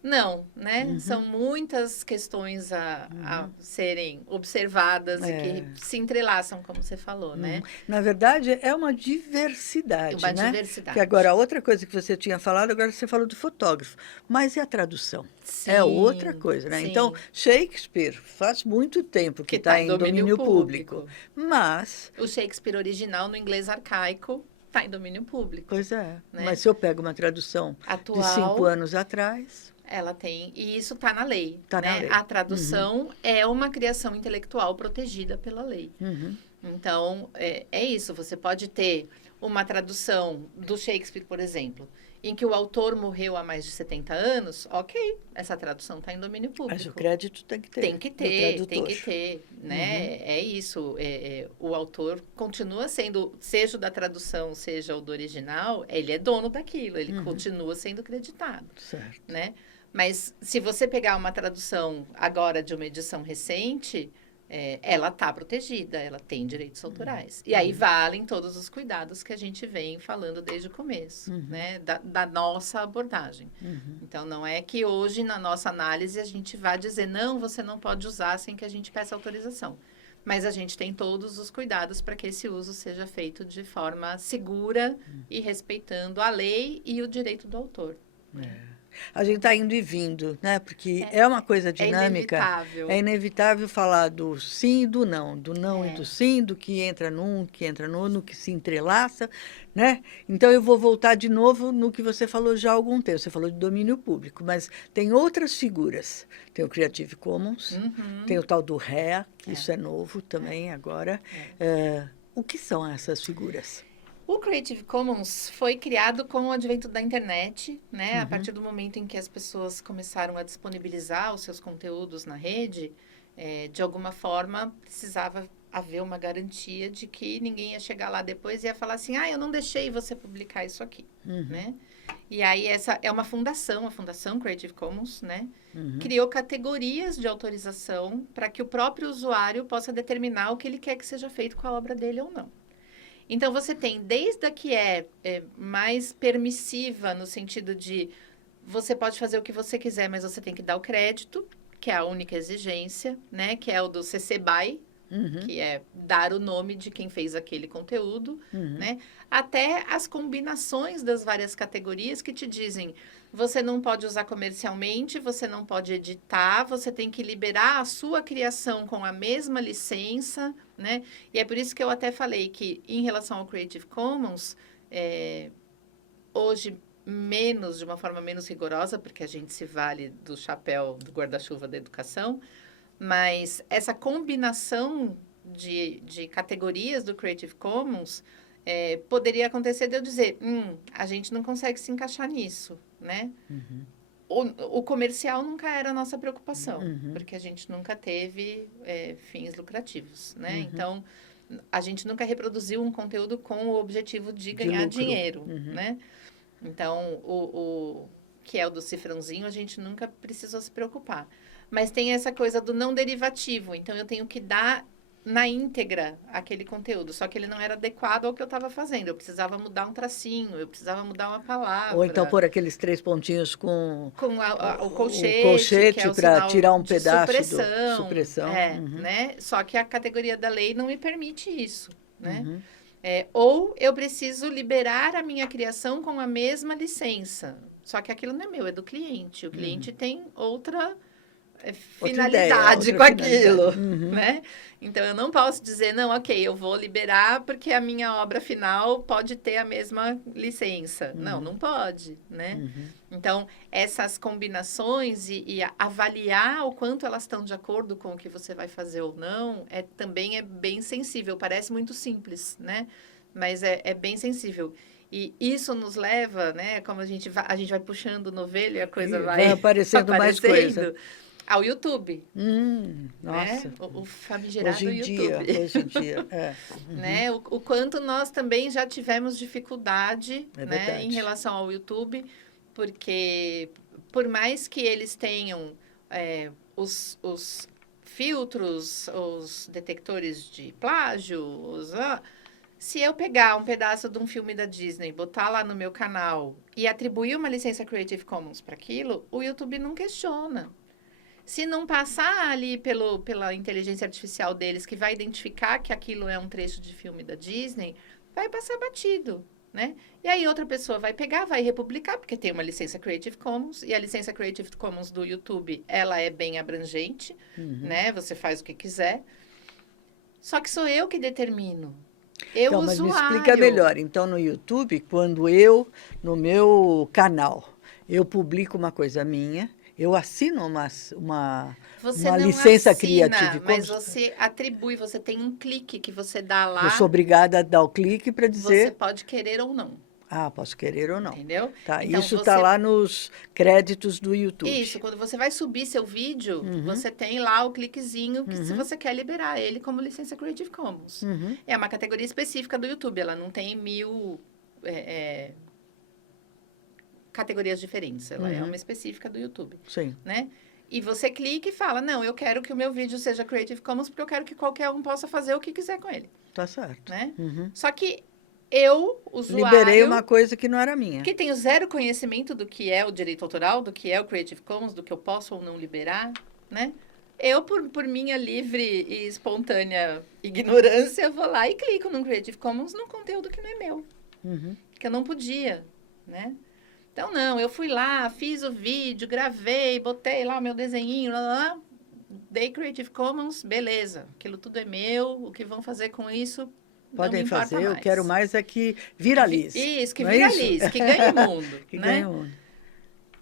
Não, né? São muitas questões a serem observadas e que se entrelaçam, como você falou, né? Na verdade, é uma diversidade, uma né? diversidade. Que agora, outra coisa que você tinha falado, agora você falou do fotógrafo. Mas e a tradução? Sim, é outra coisa, né? Sim. Então, Shakespeare faz muito tempo que está em domínio público. Mas... o Shakespeare original, no inglês arcaico, está em domínio público. Pois é. Né? Mas se eu pego uma tradução de 5 anos atrás... ela tem, e isso está na lei. Tá né? na lei. A tradução é uma criação intelectual protegida pela lei. Então, é isso. Você pode ter uma tradução do Shakespeare, por exemplo, em que o autor morreu há mais de 70 anos, ok, essa tradução está em domínio público. Mas o crédito tem que ter. Tem que ter, né? É isso. O autor continua sendo, seja o da tradução, seja o do original, ele é dono daquilo, ele continua sendo creditado. Certo. Né? Mas se você pegar uma tradução agora de uma edição recente, ela está protegida, ela tem direitos autorais. E aí valem todos os cuidados que a gente vem falando desde o começo, né? Da nossa abordagem. Então, não é que hoje, na nossa análise, a gente vai dizer, não, você não pode usar sem que a gente peça autorização. Mas a gente tem todos os cuidados para que esse uso seja feito de forma segura e respeitando a lei e o direito do autor. A gente está indo e vindo, né? Porque é uma coisa dinâmica. É inevitável falar do sim e do não e do sim, do que entra num, que entra no que se entrelaça, né? Então, eu vou voltar de novo no que você falou já há algum tempo. Você falou de domínio público, mas tem outras figuras. Tem o Creative Commons, tem o tal do REA, que isso é novo também agora. O que são essas figuras? O Creative Commons foi criado com o advento da internet, né? A partir do momento em que as pessoas começaram a disponibilizar os seus conteúdos na rede, de alguma forma precisava haver uma garantia de que ninguém ia chegar lá depois e ia falar assim, eu não deixei você publicar isso aqui, né? E aí essa é uma fundação, a Fundação Creative Commons, né? Criou categorias de autorização para que o próprio usuário possa determinar o que ele quer que seja feito com a obra dele ou não. Então, você tem desde a que é mais permissiva, no sentido de você pode fazer o que você quiser, mas você tem que dar o crédito, que é a única exigência, né? Que é o do CC BY, que é dar o nome de quem fez aquele conteúdo, né? Até as combinações das várias categorias que te dizem, você não pode usar comercialmente, você não pode editar, você tem que liberar a sua criação com a mesma licença, né? E é por isso que eu até falei que, em relação ao Creative Commons, hoje, de uma forma menos rigorosa, porque a gente se vale do chapéu do guarda-chuva da educação, mas essa combinação de categorias do Creative Commons poderia acontecer de eu dizer, a gente não consegue se encaixar nisso, né? O comercial nunca era a nossa preocupação, porque a gente nunca teve fins lucrativos, né? Então, a gente nunca reproduziu um conteúdo com o objetivo de ganhar dinheiro, né? Então, o que é o do cifrãozinho, a gente nunca precisou se preocupar. Mas tem essa coisa do não derivativo. Então, eu tenho que dar na íntegra aquele conteúdo. Só que ele não era adequado ao que eu estava fazendo. Eu precisava mudar um tracinho, eu precisava mudar uma palavra. Ou então pôr aqueles 3 pontinhos com o colchete para tirar um pedaço supressão, supressão. Né? Só que a categoria da lei não me permite isso, né? Ou eu preciso liberar a minha criação com a mesma licença. Só que aquilo não é meu, é do cliente. O cliente tem outra finalidade com aquilo, né? Então, eu não posso dizer, não, ok, eu vou liberar porque a minha obra final pode ter a mesma licença. Não pode, né? Então, essas combinações e avaliar o quanto elas estão de acordo com o que você vai fazer ou não, também é bem sensível. Parece muito simples, né? Mas é bem sensível. E isso nos leva, né? Como a gente vai puxando o novelo e a coisa vai aparecendo mais coisa. Ao YouTube. Nossa. Né? O famigerado hoje em YouTube. Hoje em dia, né? O quanto nós também já tivemos dificuldade, né? Em relação ao YouTube, porque por mais que eles tenham os filtros, os detectores de plágio, se eu pegar um pedaço de um filme da Disney, botar lá no meu canal e atribuir uma licença Creative Commons para aquilo, o YouTube não questiona. Se não passar ali pela inteligência artificial deles, que vai identificar que aquilo é um trecho de filme da Disney, vai passar batido, né? E aí outra pessoa vai pegar, vai republicar, porque tem uma licença Creative Commons, e a licença Creative Commons do YouTube, ela é bem abrangente, né? Você faz o que quiser. Só que sou eu que determino. Então, mas me explica melhor. Então, no YouTube, quando no meu canal, eu publico uma coisa minha, eu assino uma licença Creative Commons. Mas você atribui, você tem um clique que você dá lá. Eu sou obrigada a dar o clique para dizer... Você pode querer ou não. Posso querer ou não. Entendeu? Tá, então, isso está lá nos créditos do YouTube. Isso, quando você vai subir seu vídeo, você tem lá o cliquezinho que se você quer liberar ele como licença Creative Commons. É uma categoria específica do YouTube, ela não tem 1000 categorias diferentes, ela é uma específica do YouTube. Sim. Né? E você clica e fala, não, eu quero que o meu vídeo seja Creative Commons porque eu quero que qualquer um possa fazer o que quiser com ele. Tá certo. Né? Só que eu, usuário... Liberei uma coisa que não era minha. Que tenho zero conhecimento do que é o direito autoral, do que é o Creative Commons, do que eu posso ou não liberar, né? Eu, por minha livre e espontânea ignorância, vou lá e clico no Creative Commons num conteúdo que não é meu. Que eu não podia, né? Então, não, eu fui lá, fiz o vídeo, gravei, botei lá o meu desenhinho, dei Creative Commons, beleza. Aquilo tudo é meu, o que vão fazer com isso... Podem fazer, eu quero mais é que viralize. Isso, que viralize, que ganhe o mundo. Que né? ganhe o mundo.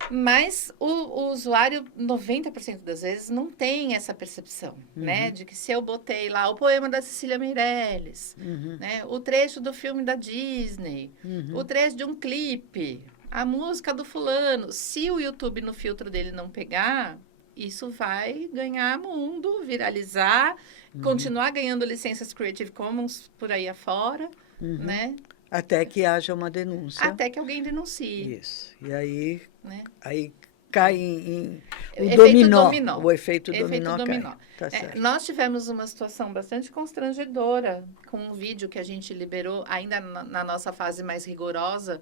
Mas o usuário, 90% das vezes, não tem essa percepção, né? De que se eu botei lá o poema da Cecília Meirelles, né? O trecho do filme da Disney, o trecho de um clipe, a música do fulano, se o YouTube no filtro dele não pegar, isso vai ganhar mundo, viralizar, continuar ganhando licenças Creative Commons por aí afora, né? Até que haja uma denúncia. Até que alguém denuncie. Isso. E aí, Né? aí cai em o Efeito dominó. O efeito dominó cai. Tá É, certo. nós tivemos uma situação bastante constrangedora com um vídeo que a gente liberou, ainda na nossa fase mais rigorosa.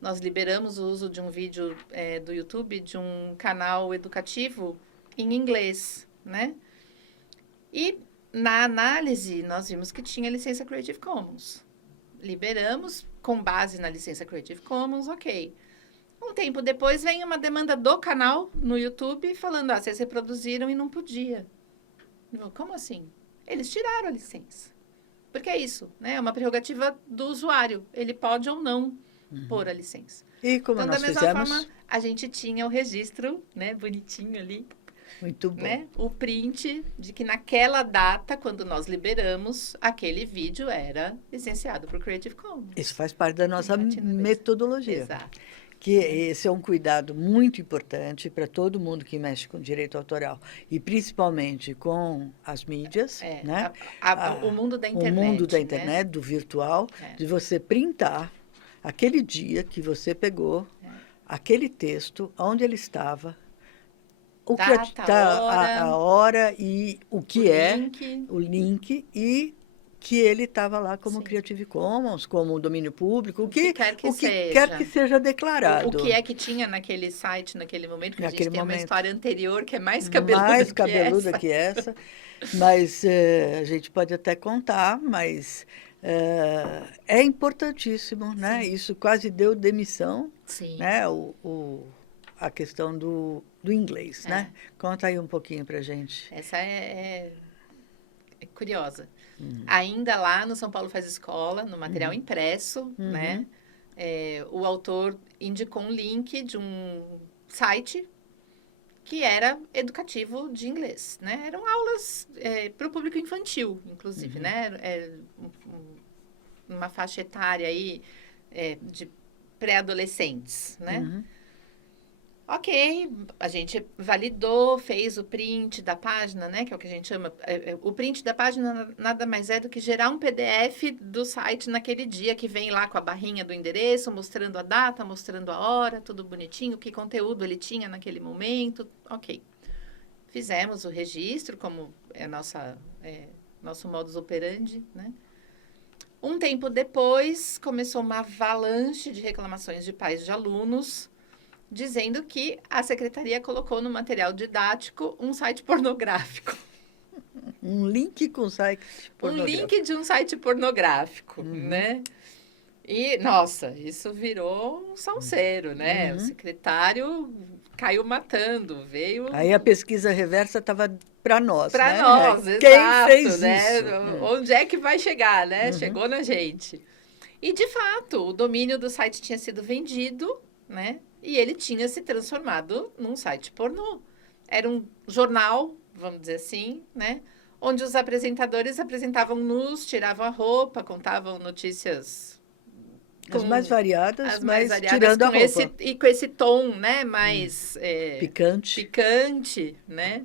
Nós liberamos o uso de um vídeo do YouTube, de um canal educativo em inglês, né? E na análise, nós vimos que tinha licença Creative Commons. Liberamos com base na licença Creative Commons, ok. Um tempo depois, vem uma demanda do canal no YouTube falando, vocês reproduziram e não podia. Eu, como assim? Eles tiraram a licença. Porque é isso, né? É uma prerrogativa do usuário. Ele pode ou não pôr a licença. E como Então, nós da mesma fizemos? forma, a gente tinha o registro, né? Bonitinho ali, Muito bom. né? O print de que naquela data, quando nós liberamos, aquele vídeo era licenciado por Creative Commons. Isso faz parte da nossa Latinoamérica. metodologia. Exato. Que esse é um cuidado muito importante para todo mundo que mexe com direito autoral. E principalmente com as mídias, né? O mundo da internet. O mundo da né? internet, do virtual, É. de você printar aquele dia que você pegou aquele texto, onde ele estava, o Data, hora, a hora e o que link. o link e que ele estava lá como Sim. Creative Commons, como domínio público, o que que quer que seja. quer que seja declarado. O que é que tinha naquele site, naquele momento, que a gente Naquele tem uma momento. história anterior que é mais cabeluda Mais que cabeluda essa. que essa. Mas a gente pode até contar, mas é importantíssimo, né? Sim. Isso quase deu demissão, Sim. né? A questão do inglês, né? Conta aí um pouquinho pra gente. Essa é curiosa. Ainda lá no São Paulo Faz Escola, no material impresso, né? O autor indicou um link de um site que era educativo de inglês, né? Eram aulas para o público infantil, inclusive, né? Uma faixa etária aí de pré-adolescentes, né? Ok, a gente validou, fez o print da página, né? Que é o que a gente chama. O print da página nada mais é do que gerar um PDF do site naquele dia, que vem lá com a barrinha do endereço, mostrando a data, mostrando a hora, tudo bonitinho, que conteúdo ele tinha naquele momento. Ok. Fizemos o registro, como é nosso modus operandi, né? Um tempo depois, começou uma avalanche de reclamações de pais de alunos, dizendo que a secretaria colocou no material didático um site pornográfico. Um link com site pornográfico. Um link de um site pornográfico, né? E, nossa, isso virou um salseiro, né? O secretário caiu matando, veio... Aí a pesquisa reversa estava para nós, Para né? nós, Quem exato, fez né? isso? Onde é que vai chegar, né? Chegou na gente. E, de fato, o domínio do site tinha sido vendido, né? E ele tinha se transformado num site pornô. Era um jornal, vamos dizer assim, né? Onde os apresentadores apresentavam nus, tiravam a roupa, contavam notícias... As mais variadas, mais mas variadas, tirando a com roupa. com esse tom, né? Mais... Picante. né?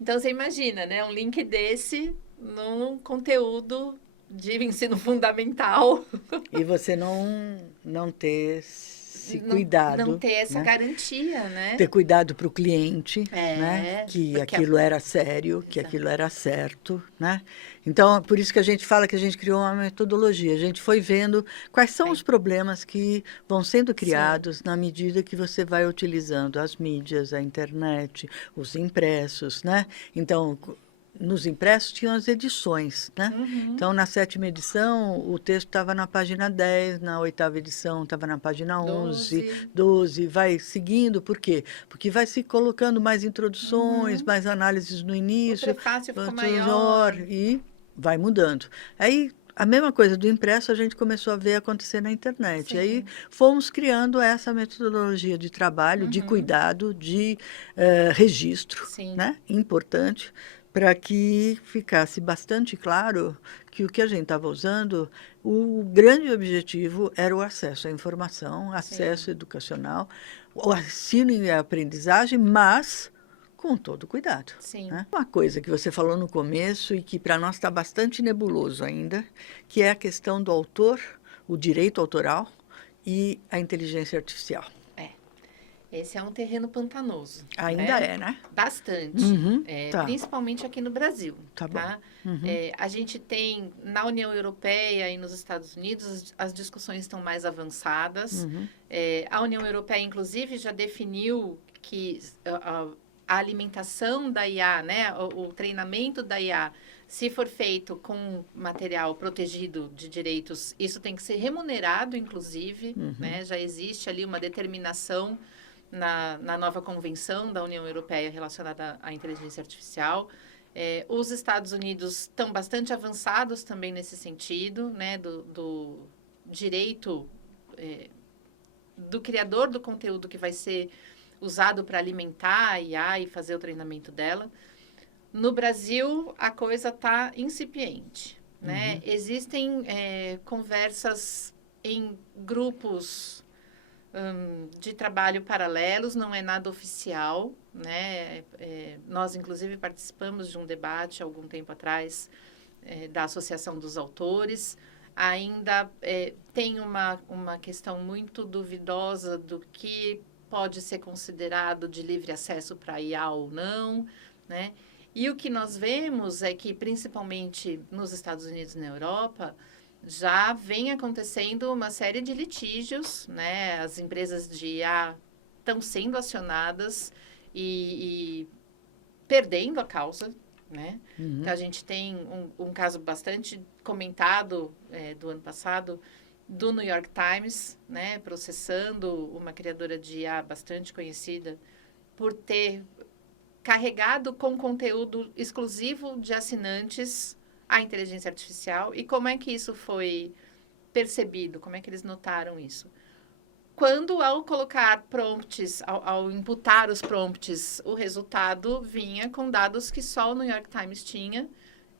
Então, você imagina, né? Um link desse num conteúdo de ensino fundamental. E você não ter esse cuidado. Não ter essa né? garantia, né? Ter cuidado para o cliente, né? Que porque aquilo era sério, que aquilo era certo, né? Então, por isso que a gente fala que a gente criou uma metodologia. A gente foi vendo quais são os problemas que vão sendo criados na medida que você vai utilizando as mídias, a internet, os impressos, né? Então, nos impressos tinham as edições, né? Então, na 7ª edição, o texto estava na página 10, na 8ª edição estava na página 11, 12, vai seguindo, por quê? Porque vai se colocando mais introduções, mais análises no início. O prefácio ficou maior. E vai mudando. Aí, a mesma coisa do impresso, a gente começou a ver acontecer na internet. Sim. E aí, fomos criando essa metodologia de trabalho, de cuidado, de registro, né? Importante, para que ficasse bastante claro que o que a gente estava usando, o grande objetivo era o acesso à informação, acesso educacional, o ensino e a aprendizagem, mas com todo cuidado. Sim. Né? Uma coisa que você falou no começo e que para nós está bastante nebuloso ainda, que é a questão do autor, o direito autoral e a inteligência artificial. Esse é um terreno pantanoso. Ainda é, né? Bastante. Tá. Principalmente aqui no Brasil. Tá bom. A gente tem, na União Europeia e nos Estados Unidos, as discussões estão mais avançadas. A União Europeia, inclusive, já definiu que a alimentação da IA, né, o treinamento da IA, se for feito com material protegido de direitos, isso tem que ser remunerado, inclusive. Né? Já existe ali uma determinação na nova convenção da União Europeia relacionada à inteligência artificial. Os Estados Unidos estão bastante avançados também nesse sentido, né, do direito do criador do conteúdo que vai ser usado para alimentar a IA e fazer o treinamento dela. No Brasil, a coisa está incipiente. Né? Existem conversas em grupos de trabalho paralelos, não é nada oficial, né? Nós, inclusive, participamos de um debate há algum tempo atrás da Associação dos Autores. Ainda tem uma questão muito duvidosa do que pode ser considerado de livre acesso para IA ou não, né? E o que nós vemos é que, principalmente nos Estados Unidos e na Europa, já vem acontecendo uma série de litígios, né? As empresas de IA estão sendo acionadas e perdendo a causa, né? Então, a gente tem um caso bastante comentado do ano passado, do New York Times, né? Processando uma criadora de IA bastante conhecida por ter carregado com conteúdo exclusivo de assinantes a inteligência artificial. E como é que isso foi percebido? Como é que eles notaram isso? Quando, ao colocar prompts, ao imputar os prompts, o resultado vinha com dados que só o New York Times tinha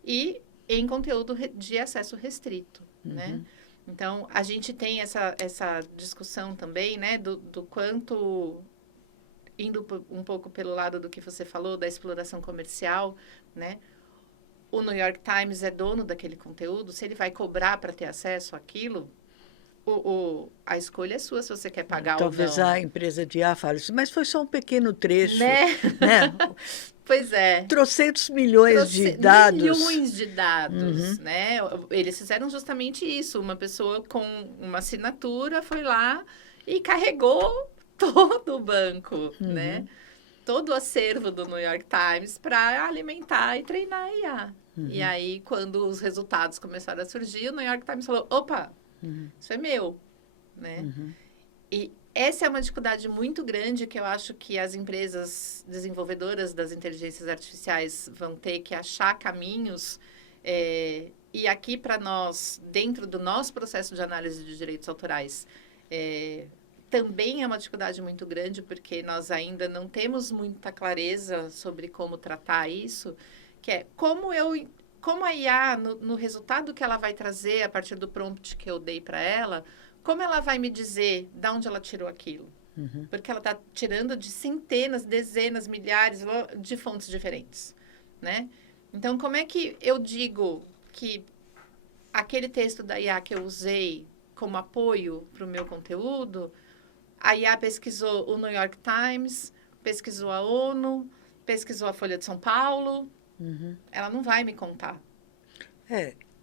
e em conteúdo de acesso restrito, né? Então, a gente tem essa discussão também, né, do quanto, indo um pouco pelo lado do que você falou, da exploração comercial, né? O New York Times é dono daquele conteúdo, se ele vai cobrar para ter acesso àquilo, a escolha é sua, se você quer pagar ou não. Talvez a empresa de IA fale isso, mas foi só um pequeno trecho. Né? Pois é. Trocentos milhões de dados. Milhões de dados, né? Eles fizeram justamente isso. Uma pessoa com uma assinatura foi lá e carregou todo o banco, né? Todo o acervo do New York Times para alimentar e treinar a IA. E aí, quando os resultados começaram a surgir, o New York Times falou, opa, isso é meu, né? E essa é uma dificuldade muito grande que eu acho que as empresas desenvolvedoras das inteligências artificiais vão ter que achar caminhos. E aqui, para nós, dentro do nosso processo de análise de direitos autorais, também é uma dificuldade muito grande, porque nós ainda não temos muita clareza sobre como tratar isso, que é como a IA, no resultado que ela vai trazer a partir do prompt que eu dei para ela, como ela vai me dizer de onde ela tirou aquilo? Porque ela está tirando de centenas, dezenas, milhares de fontes diferentes, né? Então, como é que eu digo que aquele texto da IA que eu usei como apoio para o meu conteúdo, a IA pesquisou o New York Times, pesquisou a ONU, pesquisou a Folha de São Paulo. Ela não vai me contar.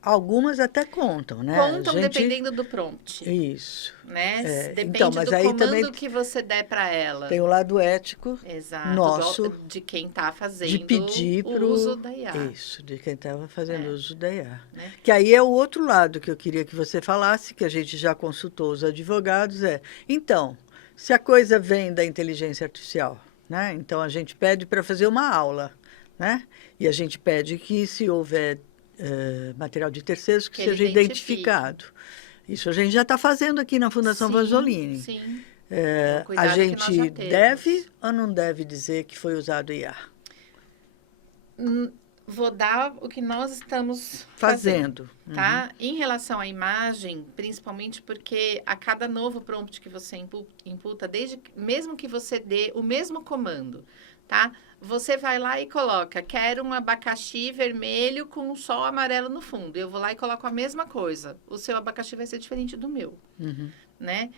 Algumas até contam, né? Contam dependendo do prompt. Isso. Né? Depende então, mas do aí comando também que você der para ela. Tem o lado ético nosso. De quem está fazendo de pedir o uso da IA. Isso, de quem estava fazendo uso da IA. Né? Que aí é o outro lado que eu queria que você falasse, que a gente já consultou os advogados, então, se a coisa vem da inteligência artificial, né? Então a gente pede para fazer uma aula, né? E a gente pede que, se houver material de terceiros, que seja identificado. Isso a gente já está fazendo aqui na Fundação Vanzolini. Sim. A gente deve ou não deve dizer que foi usado IA? Vou dar o que nós estamos fazendo. Tá? Em relação à imagem, principalmente porque a cada novo prompt que você imputa, mesmo que você dê o mesmo comando, tá? Você vai lá e coloca, quero um abacaxi vermelho com um sol amarelo no fundo. Eu vou lá e coloco a mesma coisa. O seu abacaxi vai ser diferente do meu, né?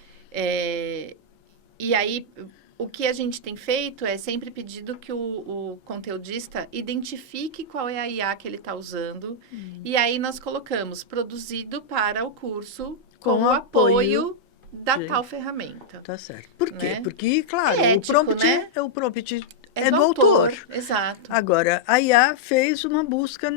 E aí, o que a gente tem feito é sempre pedido que o conteudista identifique qual é a IA que ele está usando. E aí, nós colocamos produzido para o curso com o apoio da tal ferramenta. Tá certo. Por quê? Né? Porque, claro, É ético, né? o prompt É do autor. Exato. Agora, a IA fez uma busca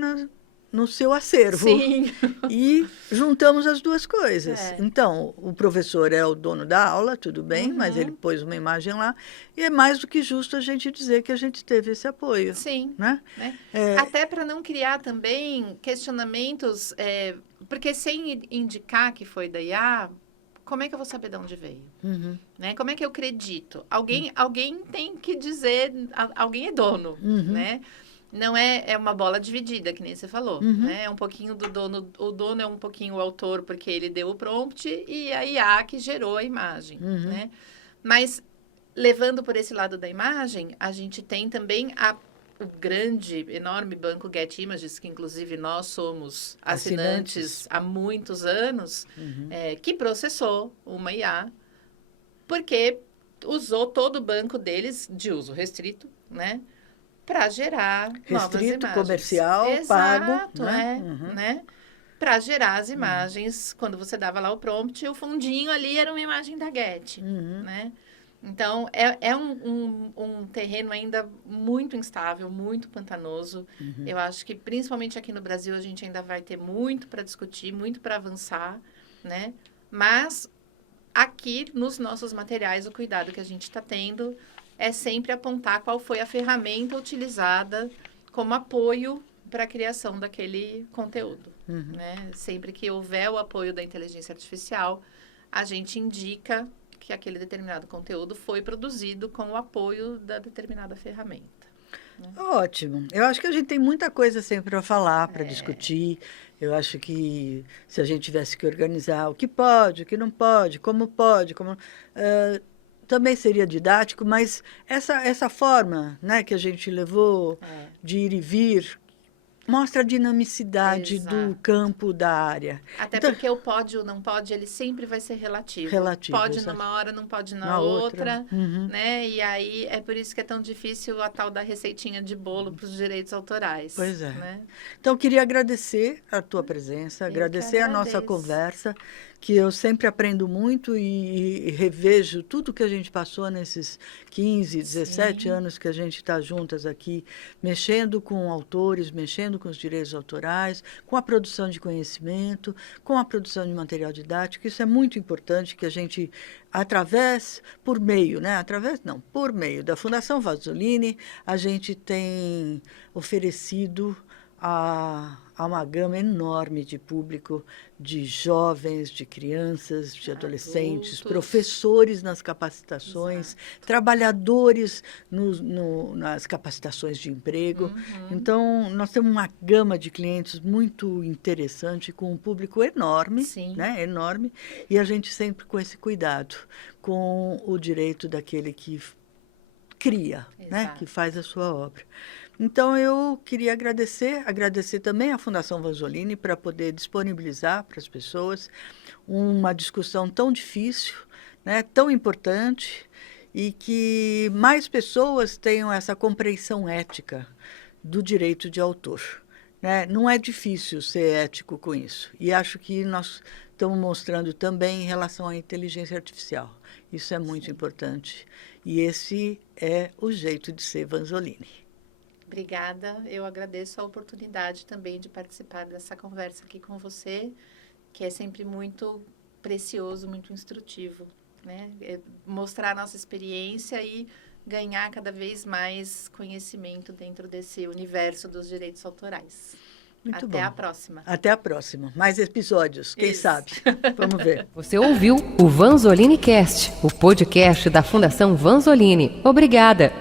no seu acervo. Sim. E juntamos as duas coisas. É. Então, o professor é o dono da aula, tudo bem, mas ele pôs uma imagem lá. E é mais do que justo a gente dizer que a gente teve esse apoio. Sim. Né? Até para não criar também questionamentos, porque sem indicar que foi da IA, como é que eu vou saber de onde veio? Né? Como é que eu acredito? Alguém tem que dizer, alguém é dono, né? Não é uma bola dividida, que nem você falou, né? É um pouquinho do dono, o dono é um pouquinho o autor, porque ele deu o prompt, e a IA que gerou a imagem, né? Mas, levando por esse lado da imagem, a gente tem também o grande, enorme banco Get Images, que inclusive nós somos assinantes há muitos anos, que processou uma IA, porque usou todo o banco deles de uso restrito, né? Para gerar novas imagens. Comercial, exato, pago. né? Para gerar as imagens, quando você dava lá o prompt, o fundinho ali era uma imagem da Get, né? Então, é um terreno ainda muito instável, muito pantanoso. Eu acho que, principalmente aqui no Brasil, a gente ainda vai ter muito para discutir, muito para avançar, né? Mas, aqui, nos nossos materiais, o cuidado que a gente está tendo é sempre apontar qual foi a ferramenta utilizada como apoio para a criação daquele conteúdo, né? Sempre que houver o apoio da inteligência artificial, a gente indica que aquele determinado conteúdo foi produzido com o apoio da determinada ferramenta. Né? Ótimo. Eu acho que a gente tem muita coisa sempre para falar, para discutir. Eu acho que se a gente tivesse que organizar o que pode, o que não pode, como também seria didático, mas essa forma, né, que a gente levou de ir e vir mostra a dinamicidade do campo da área. Até porque o pode ou não pode, ele sempre vai ser relativo. Pode numa hora, não pode na outra, né? E aí é por isso que é tão difícil a tal da receitinha de bolo para os direitos autorais. Pois é. Né? Então, eu queria agradecer a tua presença, agradecer a nossa conversa, que eu sempre aprendo muito e revejo tudo que a gente passou nesses 15, 17 anos que a gente está juntas aqui, mexendo com autores, mexendo com os direitos autorais, com a produção de conhecimento, com a produção de material didático. Isso é muito importante que a gente, por meio da Fundação Vanzolini, a gente tem oferecido a uma gama enorme de público, de jovens, de crianças, de adolescentes, professores nas capacitações, trabalhadores nas capacitações de emprego. Então, nós temos uma gama de clientes muito interessante, com um público enorme, né? Enorme, e a gente sempre com esse cuidado, com o direito daquele que cria, né? Que faz a sua obra. Então, eu queria agradecer também à Fundação Vanzolini para poder disponibilizar para as pessoas uma discussão tão difícil, né, tão importante, e que mais pessoas tenham essa compreensão ética do direito de autor. Né? Não é difícil ser ético com isso. E acho que nós estamos mostrando também em relação à inteligência artificial. Isso é muito importante. E esse é o jeito de ser Vanzolini. Obrigada. Eu agradeço a oportunidade também de participar dessa conversa aqui com você, que é sempre muito precioso, muito instrutivo, né? Mostrar a nossa experiência e ganhar cada vez mais conhecimento dentro desse universo dos direitos autorais. Muito Até bom. a próxima. Até a próxima. Mais episódios, quem sabe? Vamos ver. Você ouviu o Vanzolini Cast, o podcast da Fundação Vanzolini. Obrigada.